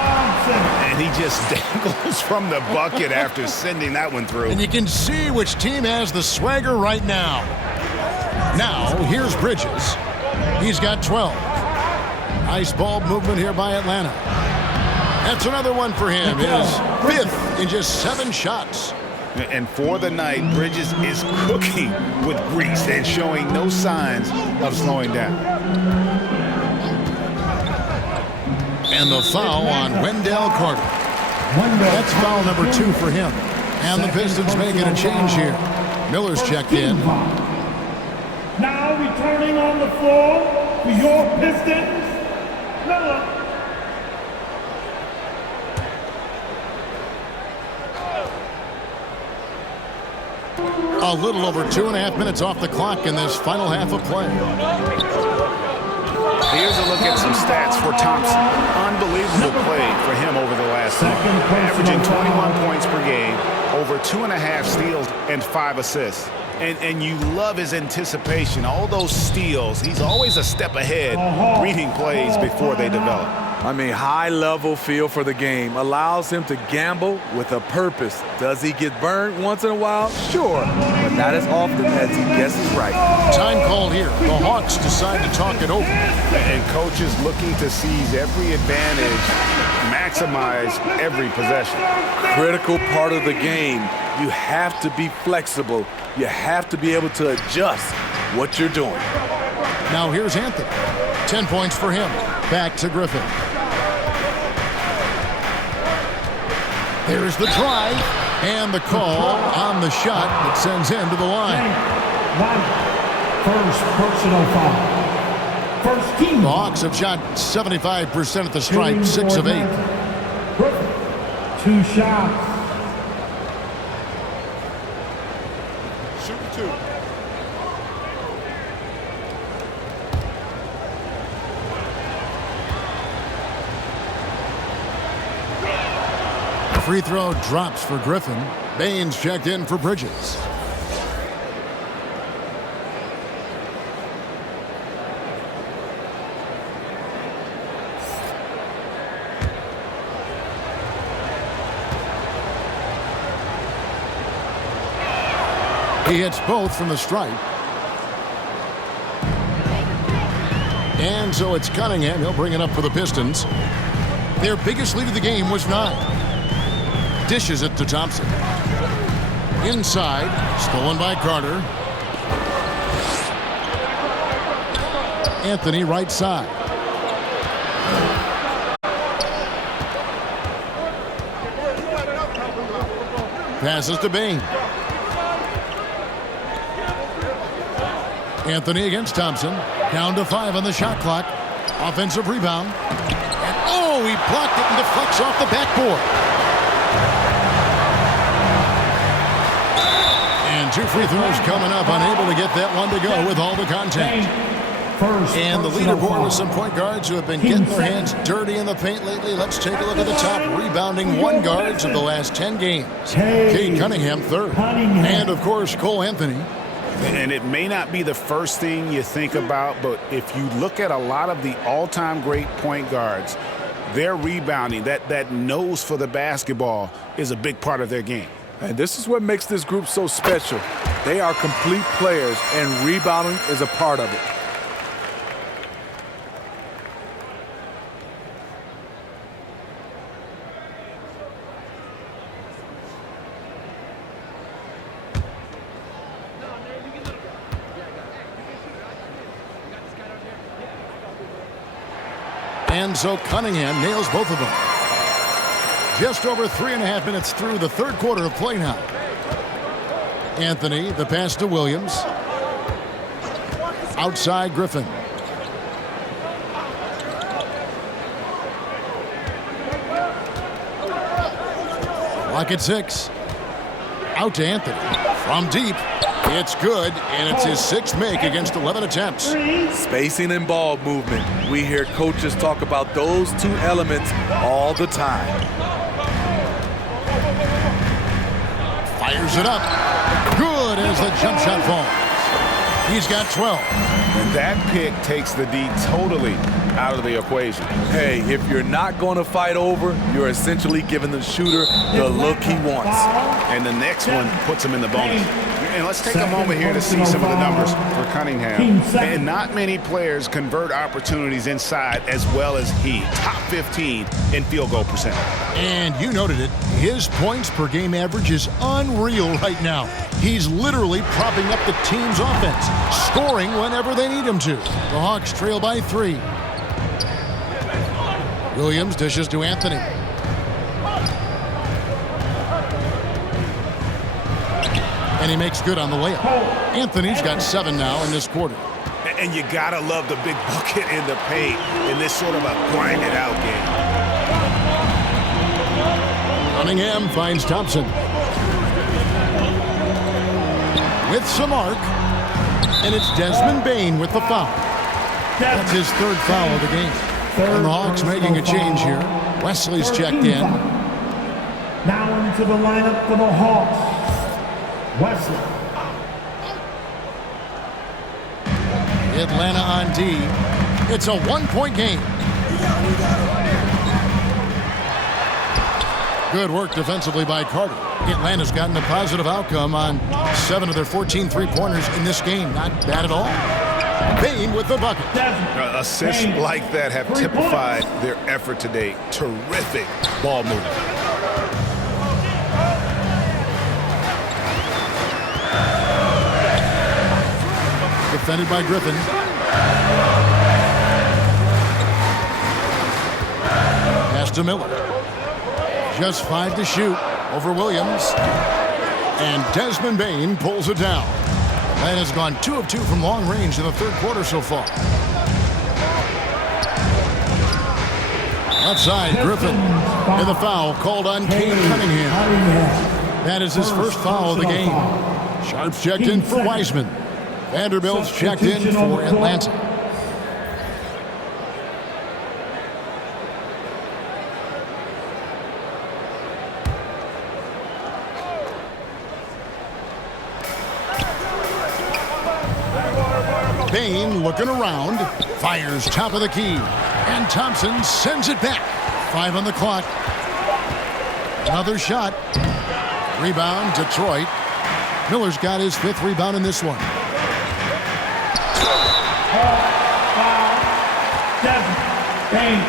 And he just dangles from the bucket after sending that one through. And you can see which team has the swagger right now. Now, here's Bridges. He's got 12. Nice ball movement here by Atlanta. That's another one for him. His 5th in just 7 shots. And for the night, Bridges is cooking with grease and showing no signs of slowing down. And the foul on Wendell Carter. That's foul number 2 for him. And the Pistons making a change here. Miller's checked in. Now returning on the floor for your Pistons, Miller. A little over 2.5 minutes off the clock in this final half of play. Here's a look at some stats for Thompson. Unbelievable play for him over the last month. Averaging 21 points per game, over 2.5 steals and 5 assists. And you love his anticipation. All those steals, he's always a step ahead, reading plays before they develop. I mean, high-level feel for the game. Allows him to gamble with a purpose. Does he get burned once in a while? Sure, but not as often as he guesses right. Time called here. The Hawks decide to talk it over. And coaches looking to seize every advantage, maximize every possession. Critical part of the game. You have to be flexible. You have to be able to adjust what you're doing. Now here's Anthony. 10 points for him. Back to Griffin. There's the drive and the call on the shot that sends him to the line. First personal foul. First team. The Hawks have shot 75% at the stripe, 6 of 8. 2 shots. Shoot 2. Free throw drops for Griffin. Baines checked in for Bridges. He hits both from the stripe. And so it's Cunningham. He'll bring it up for the Pistons. Their biggest lead of the game was 9. Dishes it to Thompson. Inside, stolen by Carter. Anthony right side. Passes to Bain. Anthony against Thompson. Down to 5 on the shot clock. Offensive rebound. And oh, he blocked it and deflects off the backboard. And 2 free throws coming up. Unable to get that one to go with all the contact. And the leaderboard with some point guards who have been getting their hands dirty in the paint lately. Let's take a look at the top rebounding 1 guards of the last 10 games. Cade Cunningham 3rd. And, of course, Cole Anthony. And it may not be the first thing you think about, but if you look at a lot of the all-time great point guards, their rebounding, that nose for the basketball is a big part of their game. And this is what makes this group so special. They are complete players, and rebounding is a part of it. And so Cunningham nails both of them. Just over 3.5 minutes through the 3rd quarter of play now. Anthony, the pass to Williams. Outside Griffin. Lock at 6. Out to Anthony. From deep. It's good, and it's his 6th make against 11 attempts. Spacing and ball movement. We hear coaches talk about those 2 elements all the time. Fires it up. Good as the jump shot falls. He's got 12. And that pick takes the D totally out of the equation. Hey, if you're not going to fight over, you're essentially giving the shooter the look he wants. And the next one puts him in the bonus. And let's take a moment here to see some of the numbers for Cunningham. And not many players convert opportunities inside as well as he. Top 15 in field goal percentage. And you noted it. His points per game average is unreal right now. He's literally propping up the team's offense, scoring whenever they need him to. The Hawks trail by 3. Williams dishes to Anthony. And he makes good on the layup. Anthony's got 7 now in this quarter. And you gotta love the big bucket in the paint in this sort of a grinded out game. Cunningham finds Thompson. With some arc. And it's Desmond Bain with the foul. That's his 3rd foul of the game. And the Hawks making a change here. Wesley's checked in. Now into the lineup for the Hawks. Wesley. Atlanta on D. It's a 1-point game. Good work defensively by Carter. Atlanta's gotten a positive outcome on 7 of their 14 three-pointers in this game. Not bad at all. Bain with the bucket. Assists like that have typified their effort today. Terrific ball movement. Defended by Griffin. Pass to Miller. Just 5 to shoot over Williams. And Desmond Bain pulls it down. Atlanta's gone 2 of 2 from long range in the 3rd quarter so far. Outside, Griffin with a foul called on Cade Cunningham. That is his first foul of the game. Sharps checked in for Wiseman. Vanderbilt's checked in for Atlanta. Payne looking around, fires top of the key, and Thompson sends it back. 5 on the clock. Another shot. Rebound, Detroit. Miller's got his 5th rebound in this one. Payne,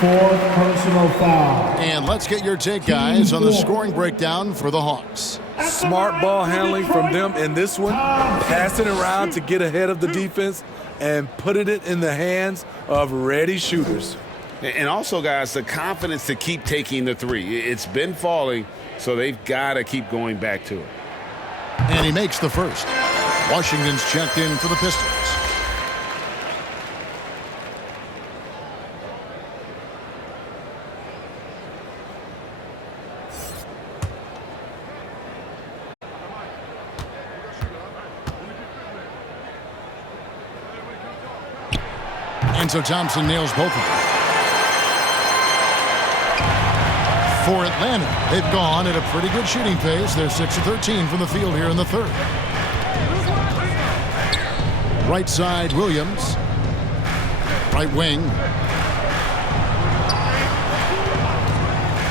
4th personal foul. And let's get your take, guys, on the scoring breakdown for the Hawks. Smart ball handling from them in this one, passing around to get ahead of the defense and putting it in the hands of ready shooters. And also, guys, the confidence to keep taking the three. It's been falling, so they've got to keep going back to it. And he makes the first. Washington's checked in for the Pistons. And so Thompson nails both of them. For Atlanta, they've gone at a pretty good shooting pace. They're 6 of 13 from the field here in the third. Right side, Williams. Right wing.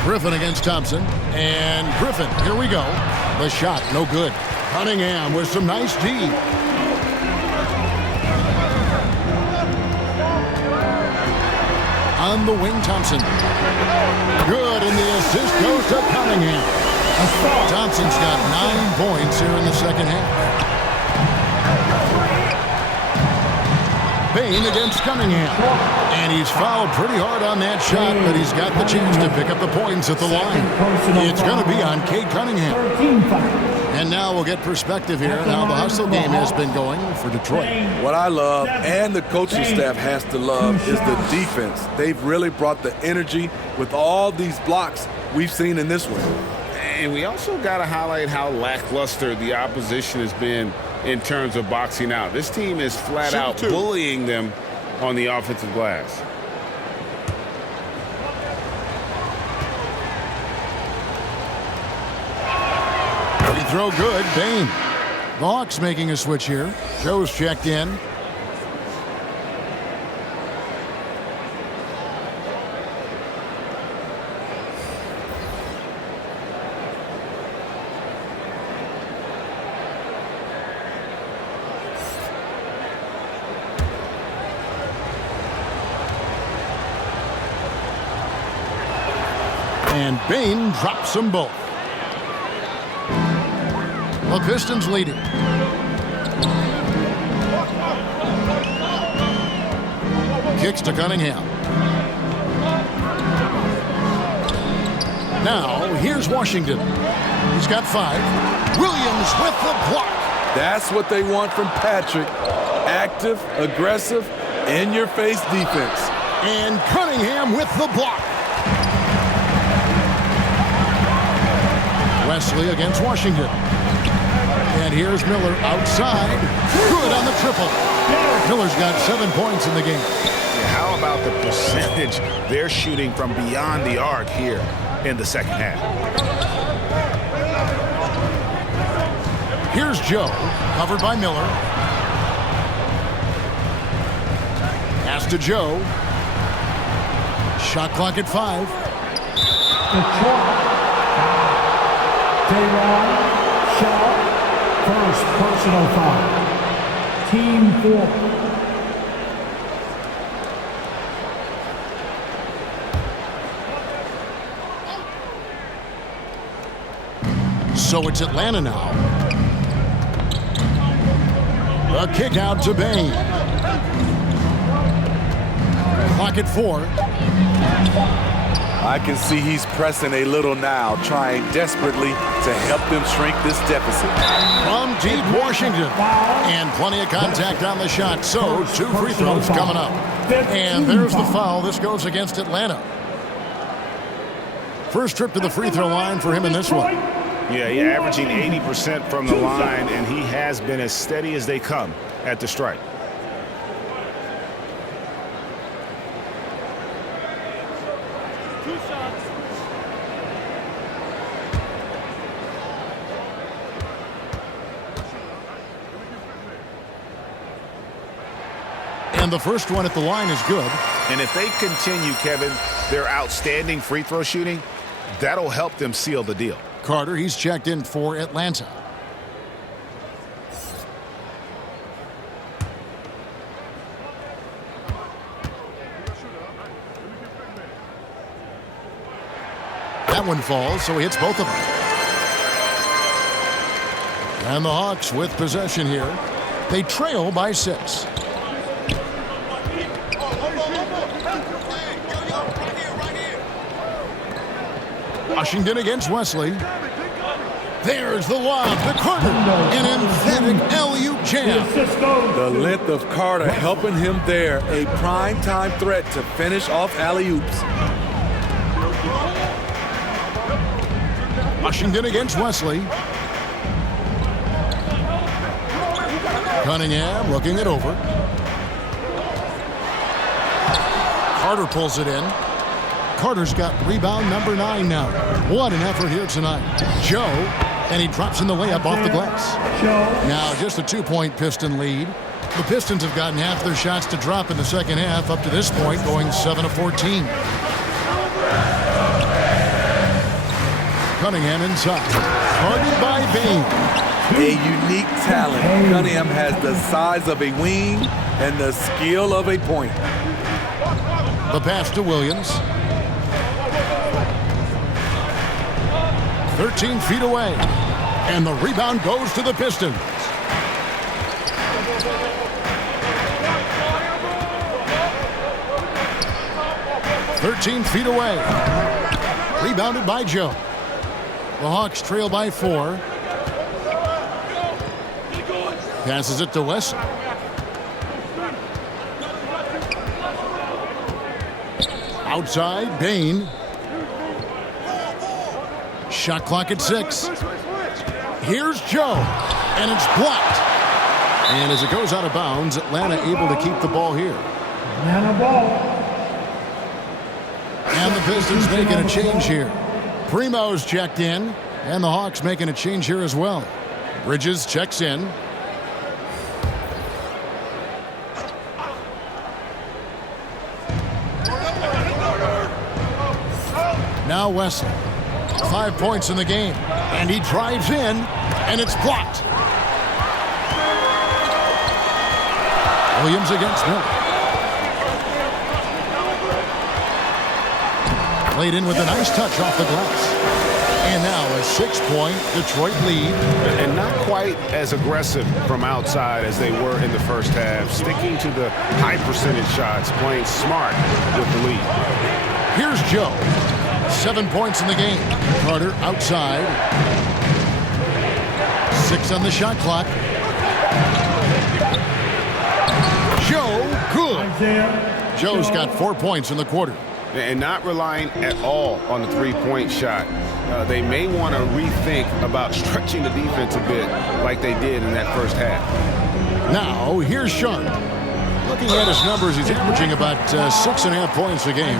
Griffin against Thompson. And Griffin, here we go. The shot, no good. Cunningham with some nice D. On the wing, Thompson. Good, and the assist goes to Cunningham. Thompson's got 9 points here in the second half. Payne against Cunningham. And he's fouled pretty hard on that shot, but he's got the chance to pick up the points at the line. It's going to be on Cade Cunningham. And now we'll get perspective here on how the hustle game has been going for Detroit. What I love, and the coaching staff has to love, is the defense. They've really brought the energy with all these blocks we've seen in this one. And we also got to highlight how lackluster the opposition has been in terms of boxing out. This team is flat out bullying them on the offensive glass. Free throw good, Payne. The Hawks making a switch here. Joe's checked in. And Payne drops them both. The Pistons leading. Kicks to Cunningham. Now, here's Washington. He's got 5. Williams with the block. That's what they want from Patrick. Active, aggressive, in-your-face defense. And Cunningham with the block. Wesley against Washington. And here's Miller outside. Good on the triple. Miller's got 7 points in the game. How about the percentage they're shooting from beyond the arc here in the second half? Here's Joe, covered by Miller. Pass to Joe. Shot clock at 5. Shot, first personal foul. Team 4. So it's Atlanta now. A kick out to Payne. Clock at 4. I can see he's pressing a little now, trying desperately to help them shrink this deficit. From deep Washington. And plenty of contact on the shot. So 2 free throws coming up. And there's the foul. This goes against Atlanta. First trip to the free throw line for him in this one. Yeah, he's averaging 80% from the line, and he has been as steady as they come at the stripe. And the first one at the line is good. And if they continue, Kevin, their outstanding free throw shooting, that'll help them seal the deal. Carter, he's checked in for Atlanta. That one falls, so he hits both of them. And the Hawks with possession here. They trail by 6. Washington against Wesley. There's the lob to Carter. An emphatic alley-oop jam. The length of Carter helping him there. A prime-time threat to finish off alley-oops. Washington against Wesley. Cunningham looking it over. Carter pulls it in. Carter's got rebound number 9 now. What an effort here tonight. Joe, and he drops in the layup off the glass. Now just a 2-point Piston lead. The Pistons have gotten half their shots to drop in the second half up to this point, going 7 of 14. Cunningham inside. Guarded by Bain. A unique talent. Cunningham has the size of a wing and the skill of a point. The pass to Williams. 13 feet away. And the rebound goes to the Pistons. "13 feet away." Rebounded by Joe. The Hawks trail by 4. Passes it to Wesley. Outside, Bain. Shot clock at 6. Here's Joe, and it's blocked. And as it goes out of bounds, Atlanta able to keep the ball here. Atlanta ball. And the Pistons making a change here. Primo's checked in, and the Hawks making a change here as well. Bridges checks in. Now Wesley. 5 points in the game. And he drives in, and it's blocked. Williams against Miller. Laid in with a nice touch off the glass. And now a 6-point Detroit lead. And not quite as aggressive from outside as they were in the first half. Sticking to the high percentage shots, playing smart with the lead. Here's Joe. 7 points in the game. Carter outside. 6 on the shot clock. Joe, good. Joe's got 4 points in the quarter. And not relying at all on the three-point shot. They may want to rethink about stretching the defense a bit like they did in that first half. Now, here's Sharp. Looking at his numbers, he's averaging about 6.5 points a game.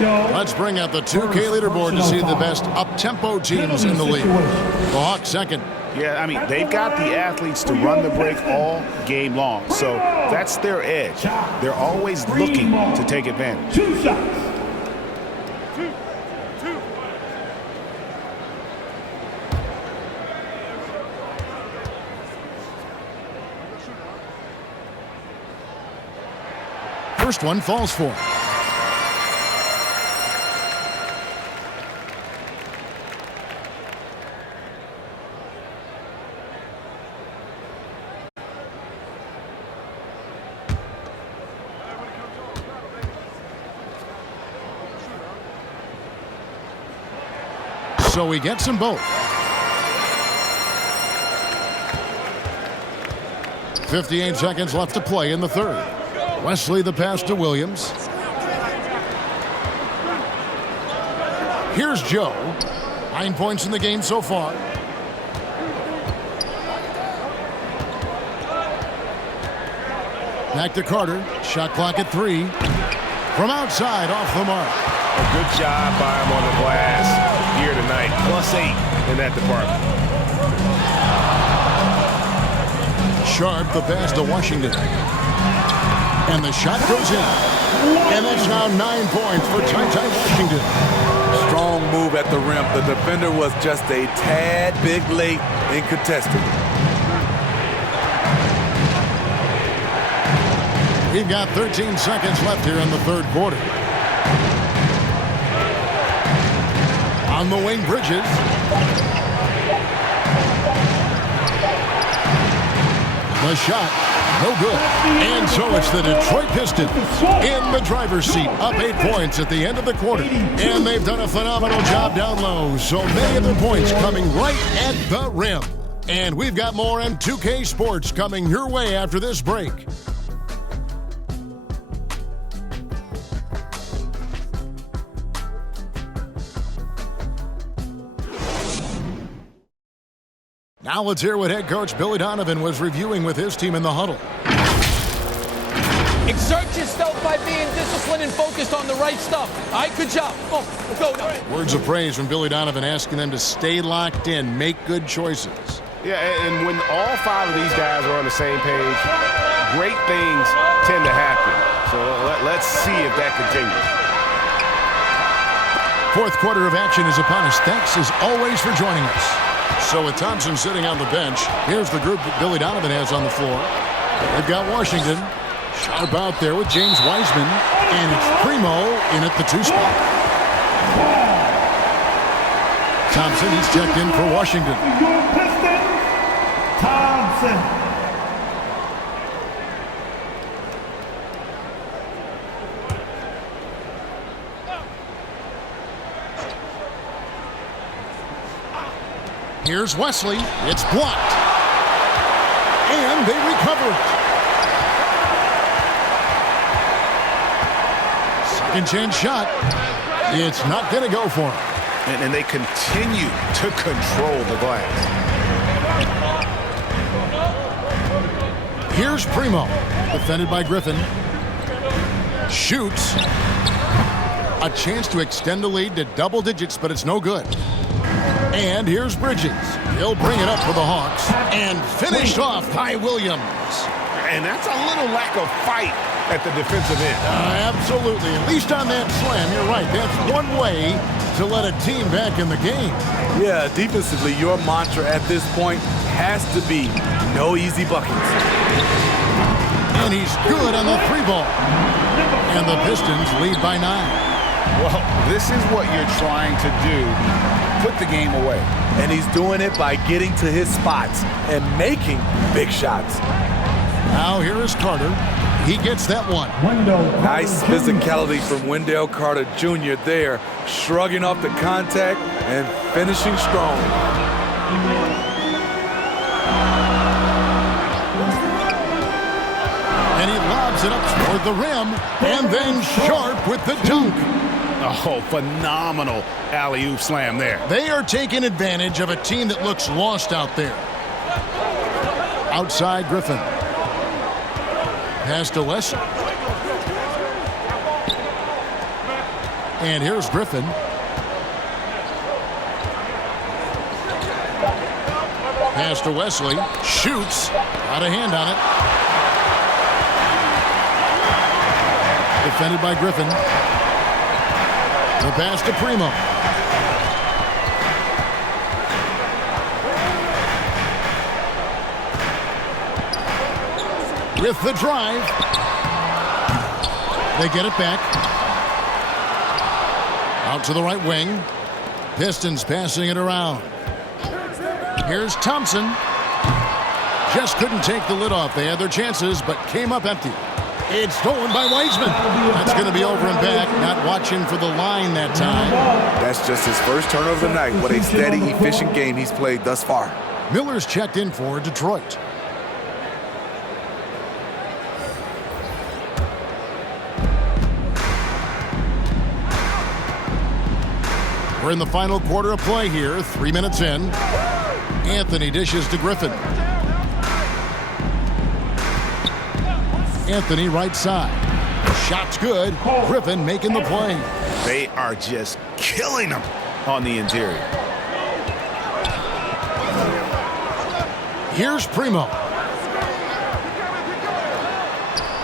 Let's bring up the 2K leaderboard to see the best up-tempo teams in the league. The Hawks second. Yeah, I mean, they've got the athletes to run the break all game long. So that's their edge. They're always looking to take advantage. 2 shots. First one falls for him. So he gets them both. 58 seconds left to play in the third. Wesley the pass to Williams. Here's Joe. 9 points in the game so far. Back to Carter. Shot clock at 3. From outside, off the mark. A good job by him on the glass here tonight. +8 in that department. Sharp, the pass to Washington. And the shot goes in. And that's now 9 points for Ty Washington. Strong move at the rim. The defender was just a tad bit late in contesting. We've got 13 seconds left here in the third quarter. On the wing, Bridges. The shot, no good. And so it's the Detroit Pistons in the driver's seat, up 8 points at the end of the quarter. And they've done a phenomenal job down low. So many of their points coming right at the rim. And we've got more on 2K Sports coming your way after this break. Now let's hear what head coach Billy Donovan was reviewing with his team in the huddle. Exert yourself by being disciplined and focused on the right stuff. All right, good job. Go now. Words of praise from Billy Donovan asking them to stay locked in, make good choices. Yeah, and when all 5 of these guys are on the same page, great things tend to happen. So let's see if that continues. Fourth quarter of action is upon us. Thanks as always for joining us. So with Thompson sitting on the bench, here's the group that Billy Donovan has on the floor. They've got Washington. Sharp out there with James Wiseman. And it's Primo in at the 2 spot. Thompson, he's checked in for Washington. Your Pistons, Thompson. Here's Wesley. It's blocked. And they recover it. Second chance shot. It's not going to go for him. And they continue to control the glass. Here's Primo. Defended by Griffin. Shoots. A chance to extend the lead to double digits, but it's no good. And here's Bridges. He'll bring it up for the Hawks. And finished off by Williams. And that's a little lack of fight at the defensive end. Absolutely. At least on that slam, you're right. That's one way to let a team back in the game. Yeah, defensively, your mantra at this point has to be no easy buckets. And he's good on the 3 ball. And the Pistons lead by 9. Well, this is what you're trying to do. Put the game away. And he's doing it by getting to his spots and making big shots. Now here is Carter. He gets that one. Nice physicality from Wendell Carter Jr. there, shrugging off the contact and finishing strong. And he lobs it up toward the rim, and then Sharp with the dunk. Oh, phenomenal alley-oop slam there. They are taking advantage of a team that looks lost out there. Outside Griffin. Pass to Wesley. And here's Griffin. Pass to Wesley. Shoots. Got a hand on it. Defended by Griffin. The pass to Primo. With the drive. They get it back. Out to the right wing. Pistons passing it around. Here's Thompson. Just couldn't take the lid off. They had their chances, but came up empty. It's stolen by Wiseman. That's going to be over and back. Not watching for the line that time. That's just his first turnover of the night. What a steady, efficient game he's played thus far. Miller's checked in for Detroit. We're in the final quarter of play here, 3 minutes in. Anthony dishes to Griffin. Anthony right side. Shot's good. Griffin making the play. They are just killing them on the interior. Here's Primo.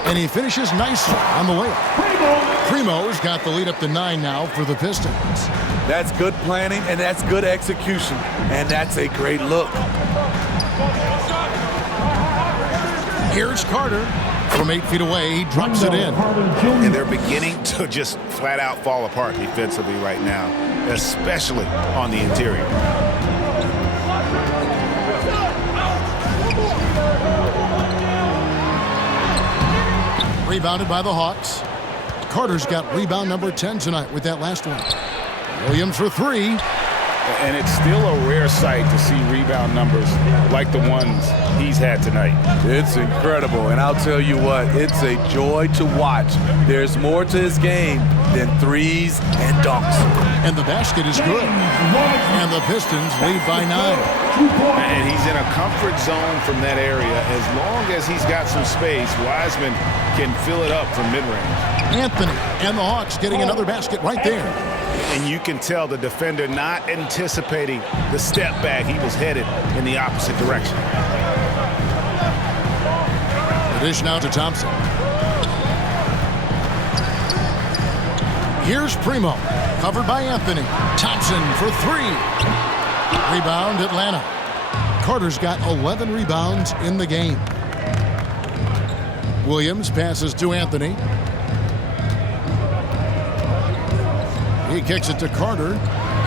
And he finishes nicely on the layup. Primo's got the lead up to 9 now for the Pistons. That's good planning, and that's good execution. And that's a great look. Here's Carter. From 8 feet away, he drops it in. And they're beginning to just flat out fall apart defensively right now, especially on the interior. Rebounded by the Hawks. Carter's got rebound number 10 tonight with that last one. Williams for 3. And it's still a rare sight to see rebound numbers like the ones he's had tonight. It's incredible, and I'll tell you what, it's a joy to watch. There's more to his game than threes and dunks. And the basket is good. And the Pistons lead by 9. And he's in a comfort zone from that area. As long as he's got some space, Wiseman can fill it up from mid-range. Anthony and the Hawks getting another basket right there. And you can tell the defender not anticipating the step back. He was headed in the opposite direction. The dish now to Thompson. Here's Primo. Covered by Anthony. Thompson for 3. Rebound Atlanta. Carter's got 11 rebounds in the game. Williams passes to Anthony. He kicks it to Carter.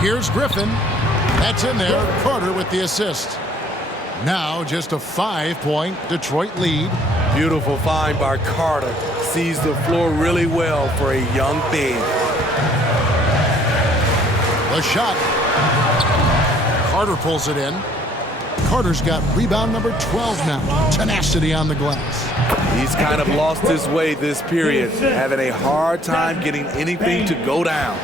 Here's Griffin. That's in there. Carter with the assist. Now just a 5-point Detroit lead. Beautiful find by Carter. Sees the floor really well for a young big. The shot. Carter pulls it in. Carter's got rebound number 12 now. Tenacity on the glass. He's kind of lost his way this period, having a hard time getting anything to go down.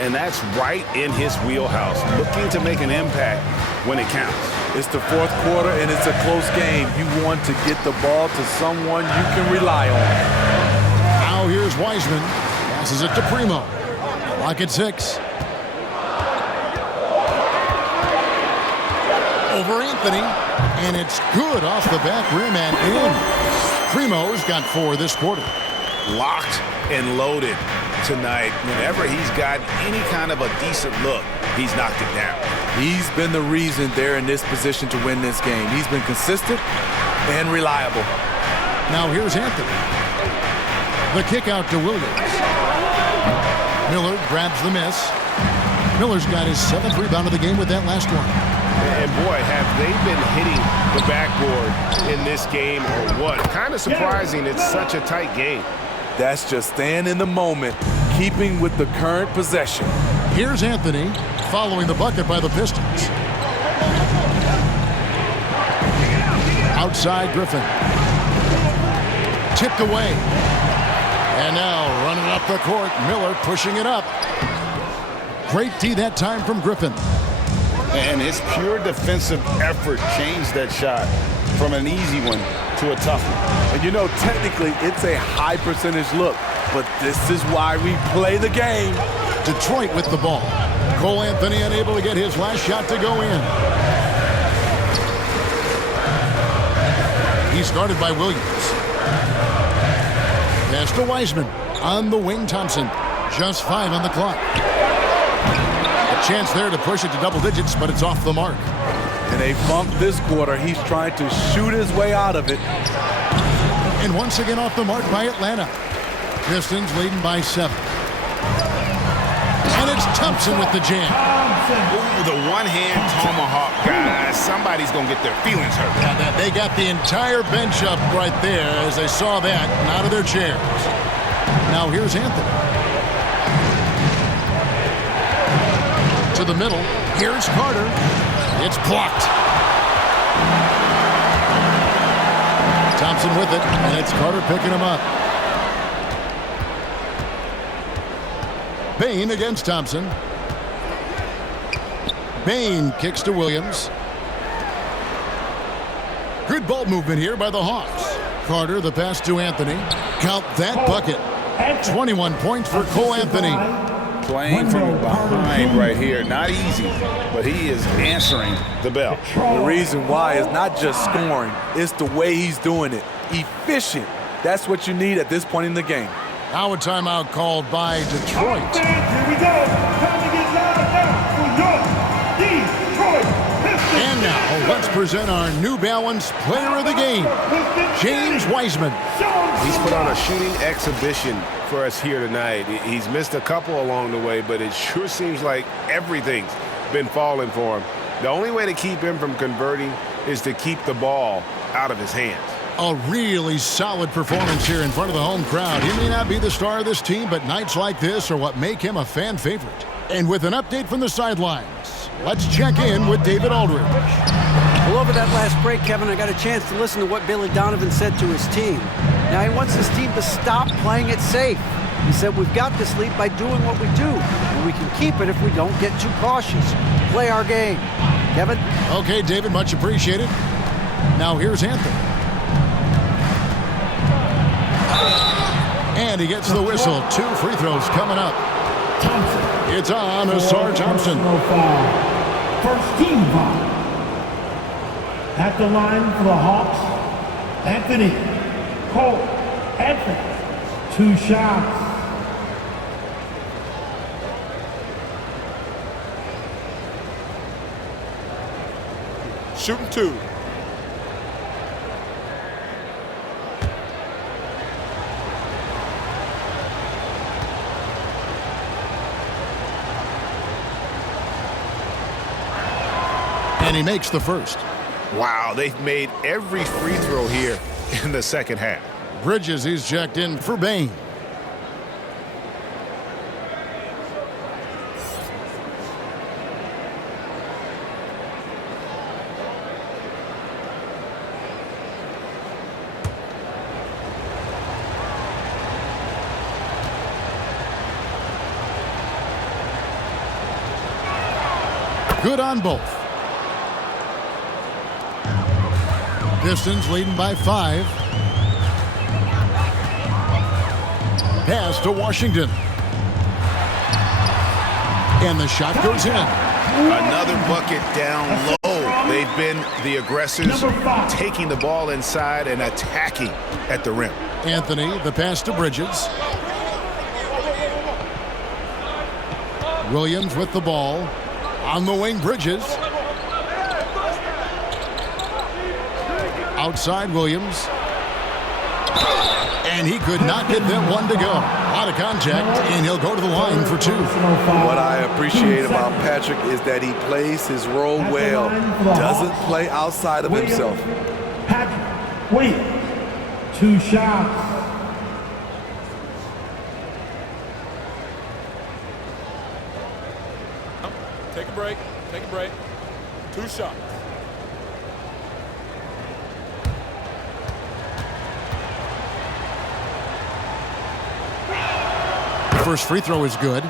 And that's right in his wheelhouse, looking to make an impact when it counts. It's the fourth quarter, and it's a close game. You want to get the ball to someone you can rely on. Now here's Wiseman. Passes it to Primo. Clock at 6. Over Anthony. And it's good off the back rim and in. Primo's got 4 this quarter. Locked and loaded tonight. Whenever he's got any kind of a decent look, he's knocked it down. He's been the reason they're in this position to win this game. He's been consistent and reliable. Now here's Anthony. The kick out to Williams. Miller grabs the miss. Miller's got his 7th rebound of the game with that last one. And boy, have they been hitting the backboard in this game or what? Kind of surprising it's such a tight game. That's just staying in the moment, keeping with the current possession. Here's Anthony following the bucket by the Pistons. Outside Griffin. Tipped away. And now running up the court, Miller pushing it up. Great D that time from Griffin. And his pure defensive effort changed that shot from an easy one to a tough one. And you know, technically, it's a high percentage look, but this is why we play the game. Detroit with the ball. Cole Anthony unable to get his last shot to go in. He's guarded by Williams. Pass to Wiseman. On the wing, Thompson. Just 5 on the clock. A chance there to push it to double digits, but it's off the mark. In a funk this quarter, he's trying to shoot his way out of it. And once again off the mark by Atlanta. Pistons leading by 7. And it's Thompson with the jam. Ooh, the one-hand tomahawk, guys. Somebody's going to get their feelings hurt. Yeah, they got the entire bench up right there as they saw that and out of their chairs. Now here's Anthony. To the middle. Here's Carter. It's blocked. Thompson with it, and it's Carter picking him up. Bain against Thompson. Bain kicks to Williams. Good ball movement here by the Hawks. Carter, the pass to Anthony. Count that bucket. 21 points for Cole Anthony. Playing from behind right here. Not easy, but he is answering the bell. The reason why is not just scoring, it's the way he's doing it. Efficient. That's what you need at this point in the game. Now a timeout called by Detroit. Here we go. Time to get loud now for your Detroit Pistons. And now let's present our New Balance Player of the Game, James Wiseman. He's put on a shooting exhibition for us here tonight. He's missed a couple along the way, but it sure seems like everything's been falling for him. The only way to keep him from converting is to keep the ball out of his hands. A really solid performance here in front of the home crowd. He may not be the star of this team, but nights like this are what make him a fan favorite. And with an update from the sidelines, let's check in with David Aldridge. Well, over that last break, Kevin, I got a chance to listen to what Billy Donovan said to his team. Now, he wants his team to stop playing it safe. He said, we've got this lead by doing what we do, and we can keep it if we don't get too cautious. Play our game. Kevin? Okay, David, much appreciated. Now here's Anthony. And he gets the whistle. 2 free throws coming up. It's on Asar Thompson. First team foul. At the line for the Hawks, Anthony. Cole Anthony. 2 shots. Shooting 2. And he makes the first. Wow, they've made every free throw here in the second half. Bridges, he's checked in for Bain. Good on both. Pistons leading by 5. Pass to Washington. And the shot goes in. Another bucket down low. They've been the aggressors, taking the ball inside and attacking at the rim. Anthony, the pass to Bridges. Williams with the ball. On the wing, Bridges. Outside Williams. And he could not get that one to go. Out of contact, and he'll go to the line for 2. What I appreciate about Patrick is that he plays his role well. Doesn't play outside of himself. Patrick, wait. 2 shots. Take a break. Take a break. 2 shots. First free throw is good.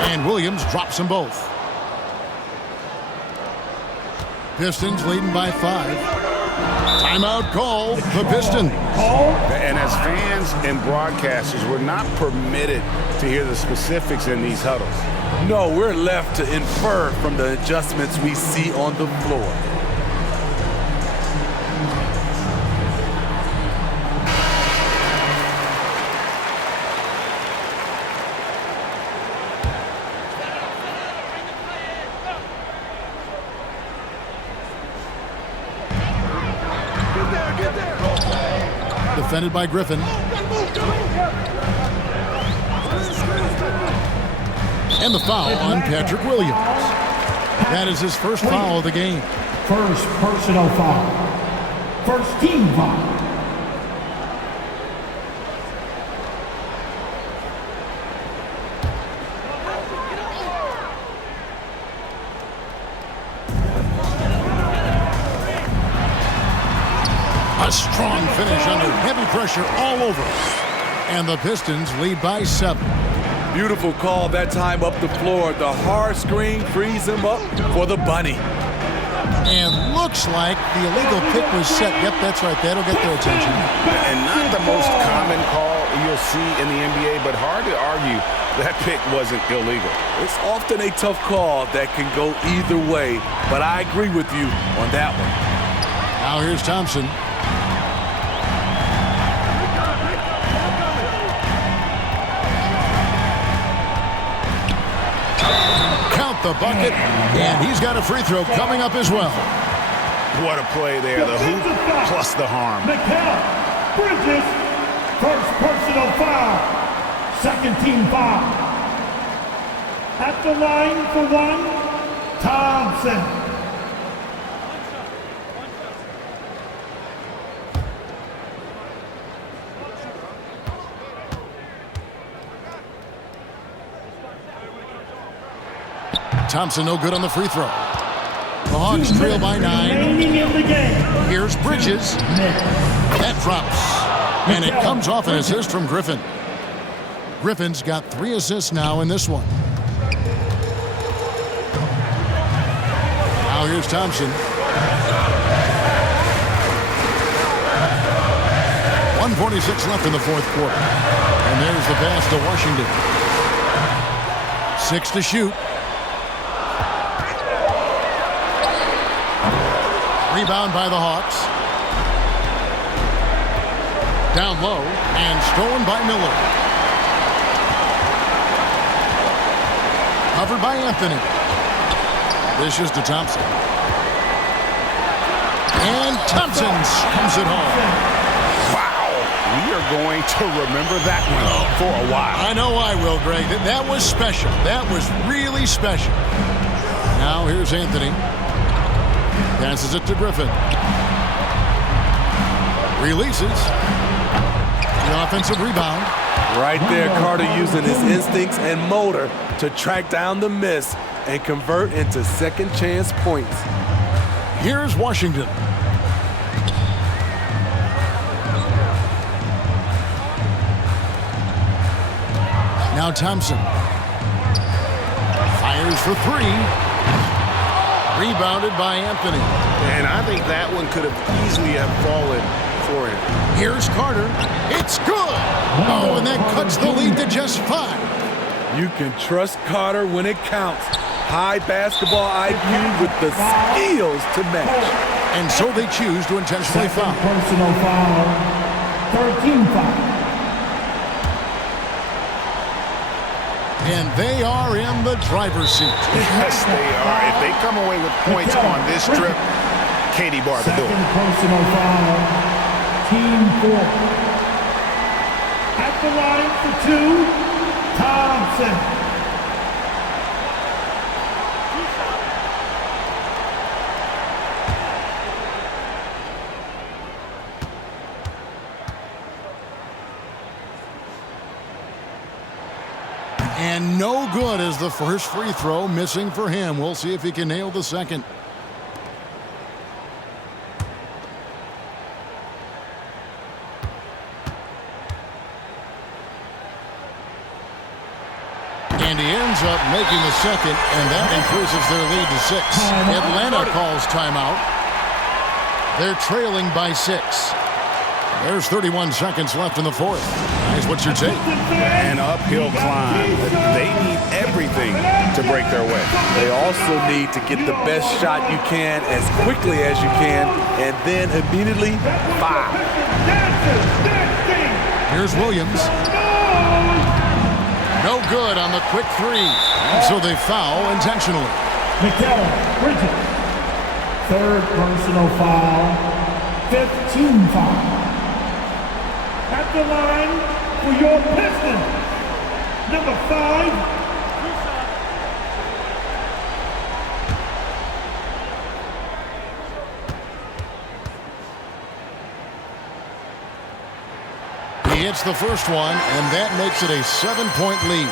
And Williams drops them both. Pistons leading by 5. Timeout call, the Pistons. And as fans and broadcasters, we're not permitted to hear the specifics in these huddles. No, we're left to infer from the adjustments we see on the floor. Defended by Griffin. And the foul on Patrick Williams. That is his first foul of the game. First personal foul. First team foul. strong finish under heavy pressure all over. And the Pistons lead by 7. Beautiful call that time up the floor. The hard screen frees him up for the bunny. And looks like the illegal pick was set. Yep, that's right. That'll get their attention. And not the most common call you'll see in the NBA, but hard to argue that pick wasn't illegal. It's often a tough call that can go either way, but I agree with you on that one. Now here's Thompson. Count the bucket, and he's got a free throw coming up as well. What a play there, the hoop plus the harm. Mikal, Bridges, first personal foul, second team foul. At the line for 1, Thompson. Thompson no good on the free throw. The Hawks trail by 9. Here's Bridges. That drops. And it comes off an assist from Griffin. Griffin's got 3 assists now in this one. Now here's Thompson. 1:46 left in the fourth quarter. And there's the pass to Washington. 6 to shoot. Rebound by the Hawks. Down low and stolen by Miller. Covered by Anthony. This is to Thompson. And Thompson comes it home. Wow. We are going to remember that one for a while. I know I will, Greg. That was special. That was really special. Now here's Anthony. Passes it to Griffin. Releases. The offensive rebound. Right there, Carter using his instincts and motor to track down the miss and convert into second chance points. Here's Washington. Now Thompson. Fires for 3. Rebounded by Anthony. And I think that one could have easily have fallen for him. Here's Carter. It's good. Oh, and that cuts the lead to just 5. You can trust Carter when it counts. High basketball IQ with the skills to match. And so they choose to intentionally foul. Personal foul, 13 foul. And they are in the driver's seat. Yes, they are. If they come away with points on this trip, Cade barred the door. Second personal foul, team 4. At the line for 2, Thompson. And no good as the first free throw missing for him. We'll see if he can nail the second. And he ends up making the second, and that increases their lead to 6. Atlanta calls timeout. They're trailing by 6. There's 31 seconds left in the fourth. Guys, what's your take? An uphill climb. They need everything to break their way. They also need to get the best shot you can as quickly as you can, and then immediately fire. Here's Williams. No good on the quick 3. And so they foul intentionally. Mikal, Bridges. Third personal foul, 15 foul. At the line for your Pistons, number 5. He hits the first one, and that makes it a 7-point lead.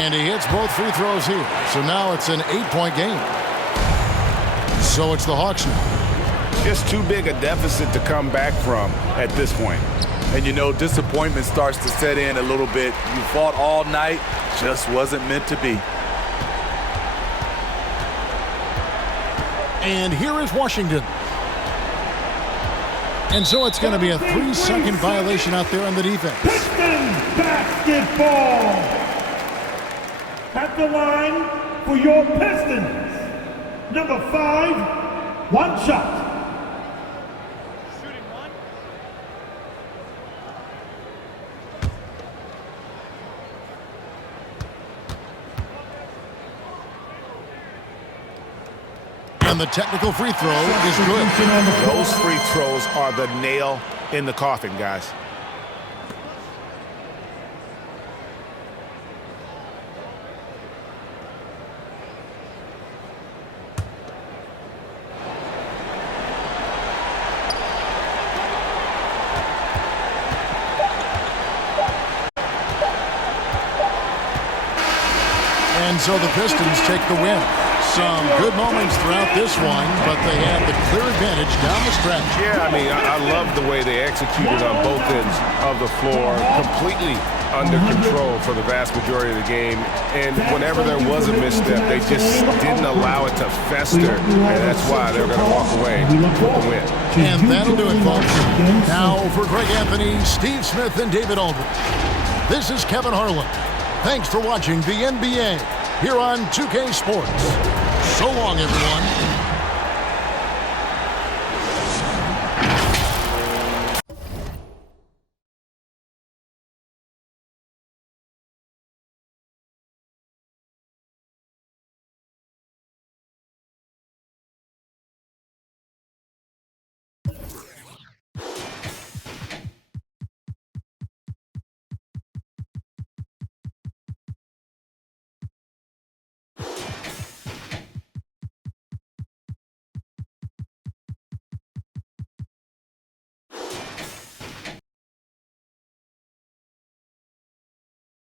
And he hits both free throws here. So now it's an 8-point game. So it's the Hawks now. Just too big a deficit to come back from at this point. And you know, disappointment starts to set in a little bit. You fought all night, just wasn't meant to be. And here is Washington. And so it's going to be a 3-second violation out there on the defense. Pistons basketball. At the line for your Pistons. Number 5, one shot. And the technical free throw is good. Those free throws are the nail in the coffin, guys. And so the Pistons take the win. Some good moments throughout this one, but they had the clear advantage down the stretch. Yeah, I mean, I love the way they executed on both ends of the floor, completely under control for the vast majority of the game. And whenever there was a misstep, they just didn't allow it to fester, and that's why they're going to walk away with the win. And that'll do it, folks. Now for Greg Anthony, Steve Smith, and David Aldridge. This is Kevin Harlan. Thanks for watching the NBA here on 2K Sports. So long, everyone.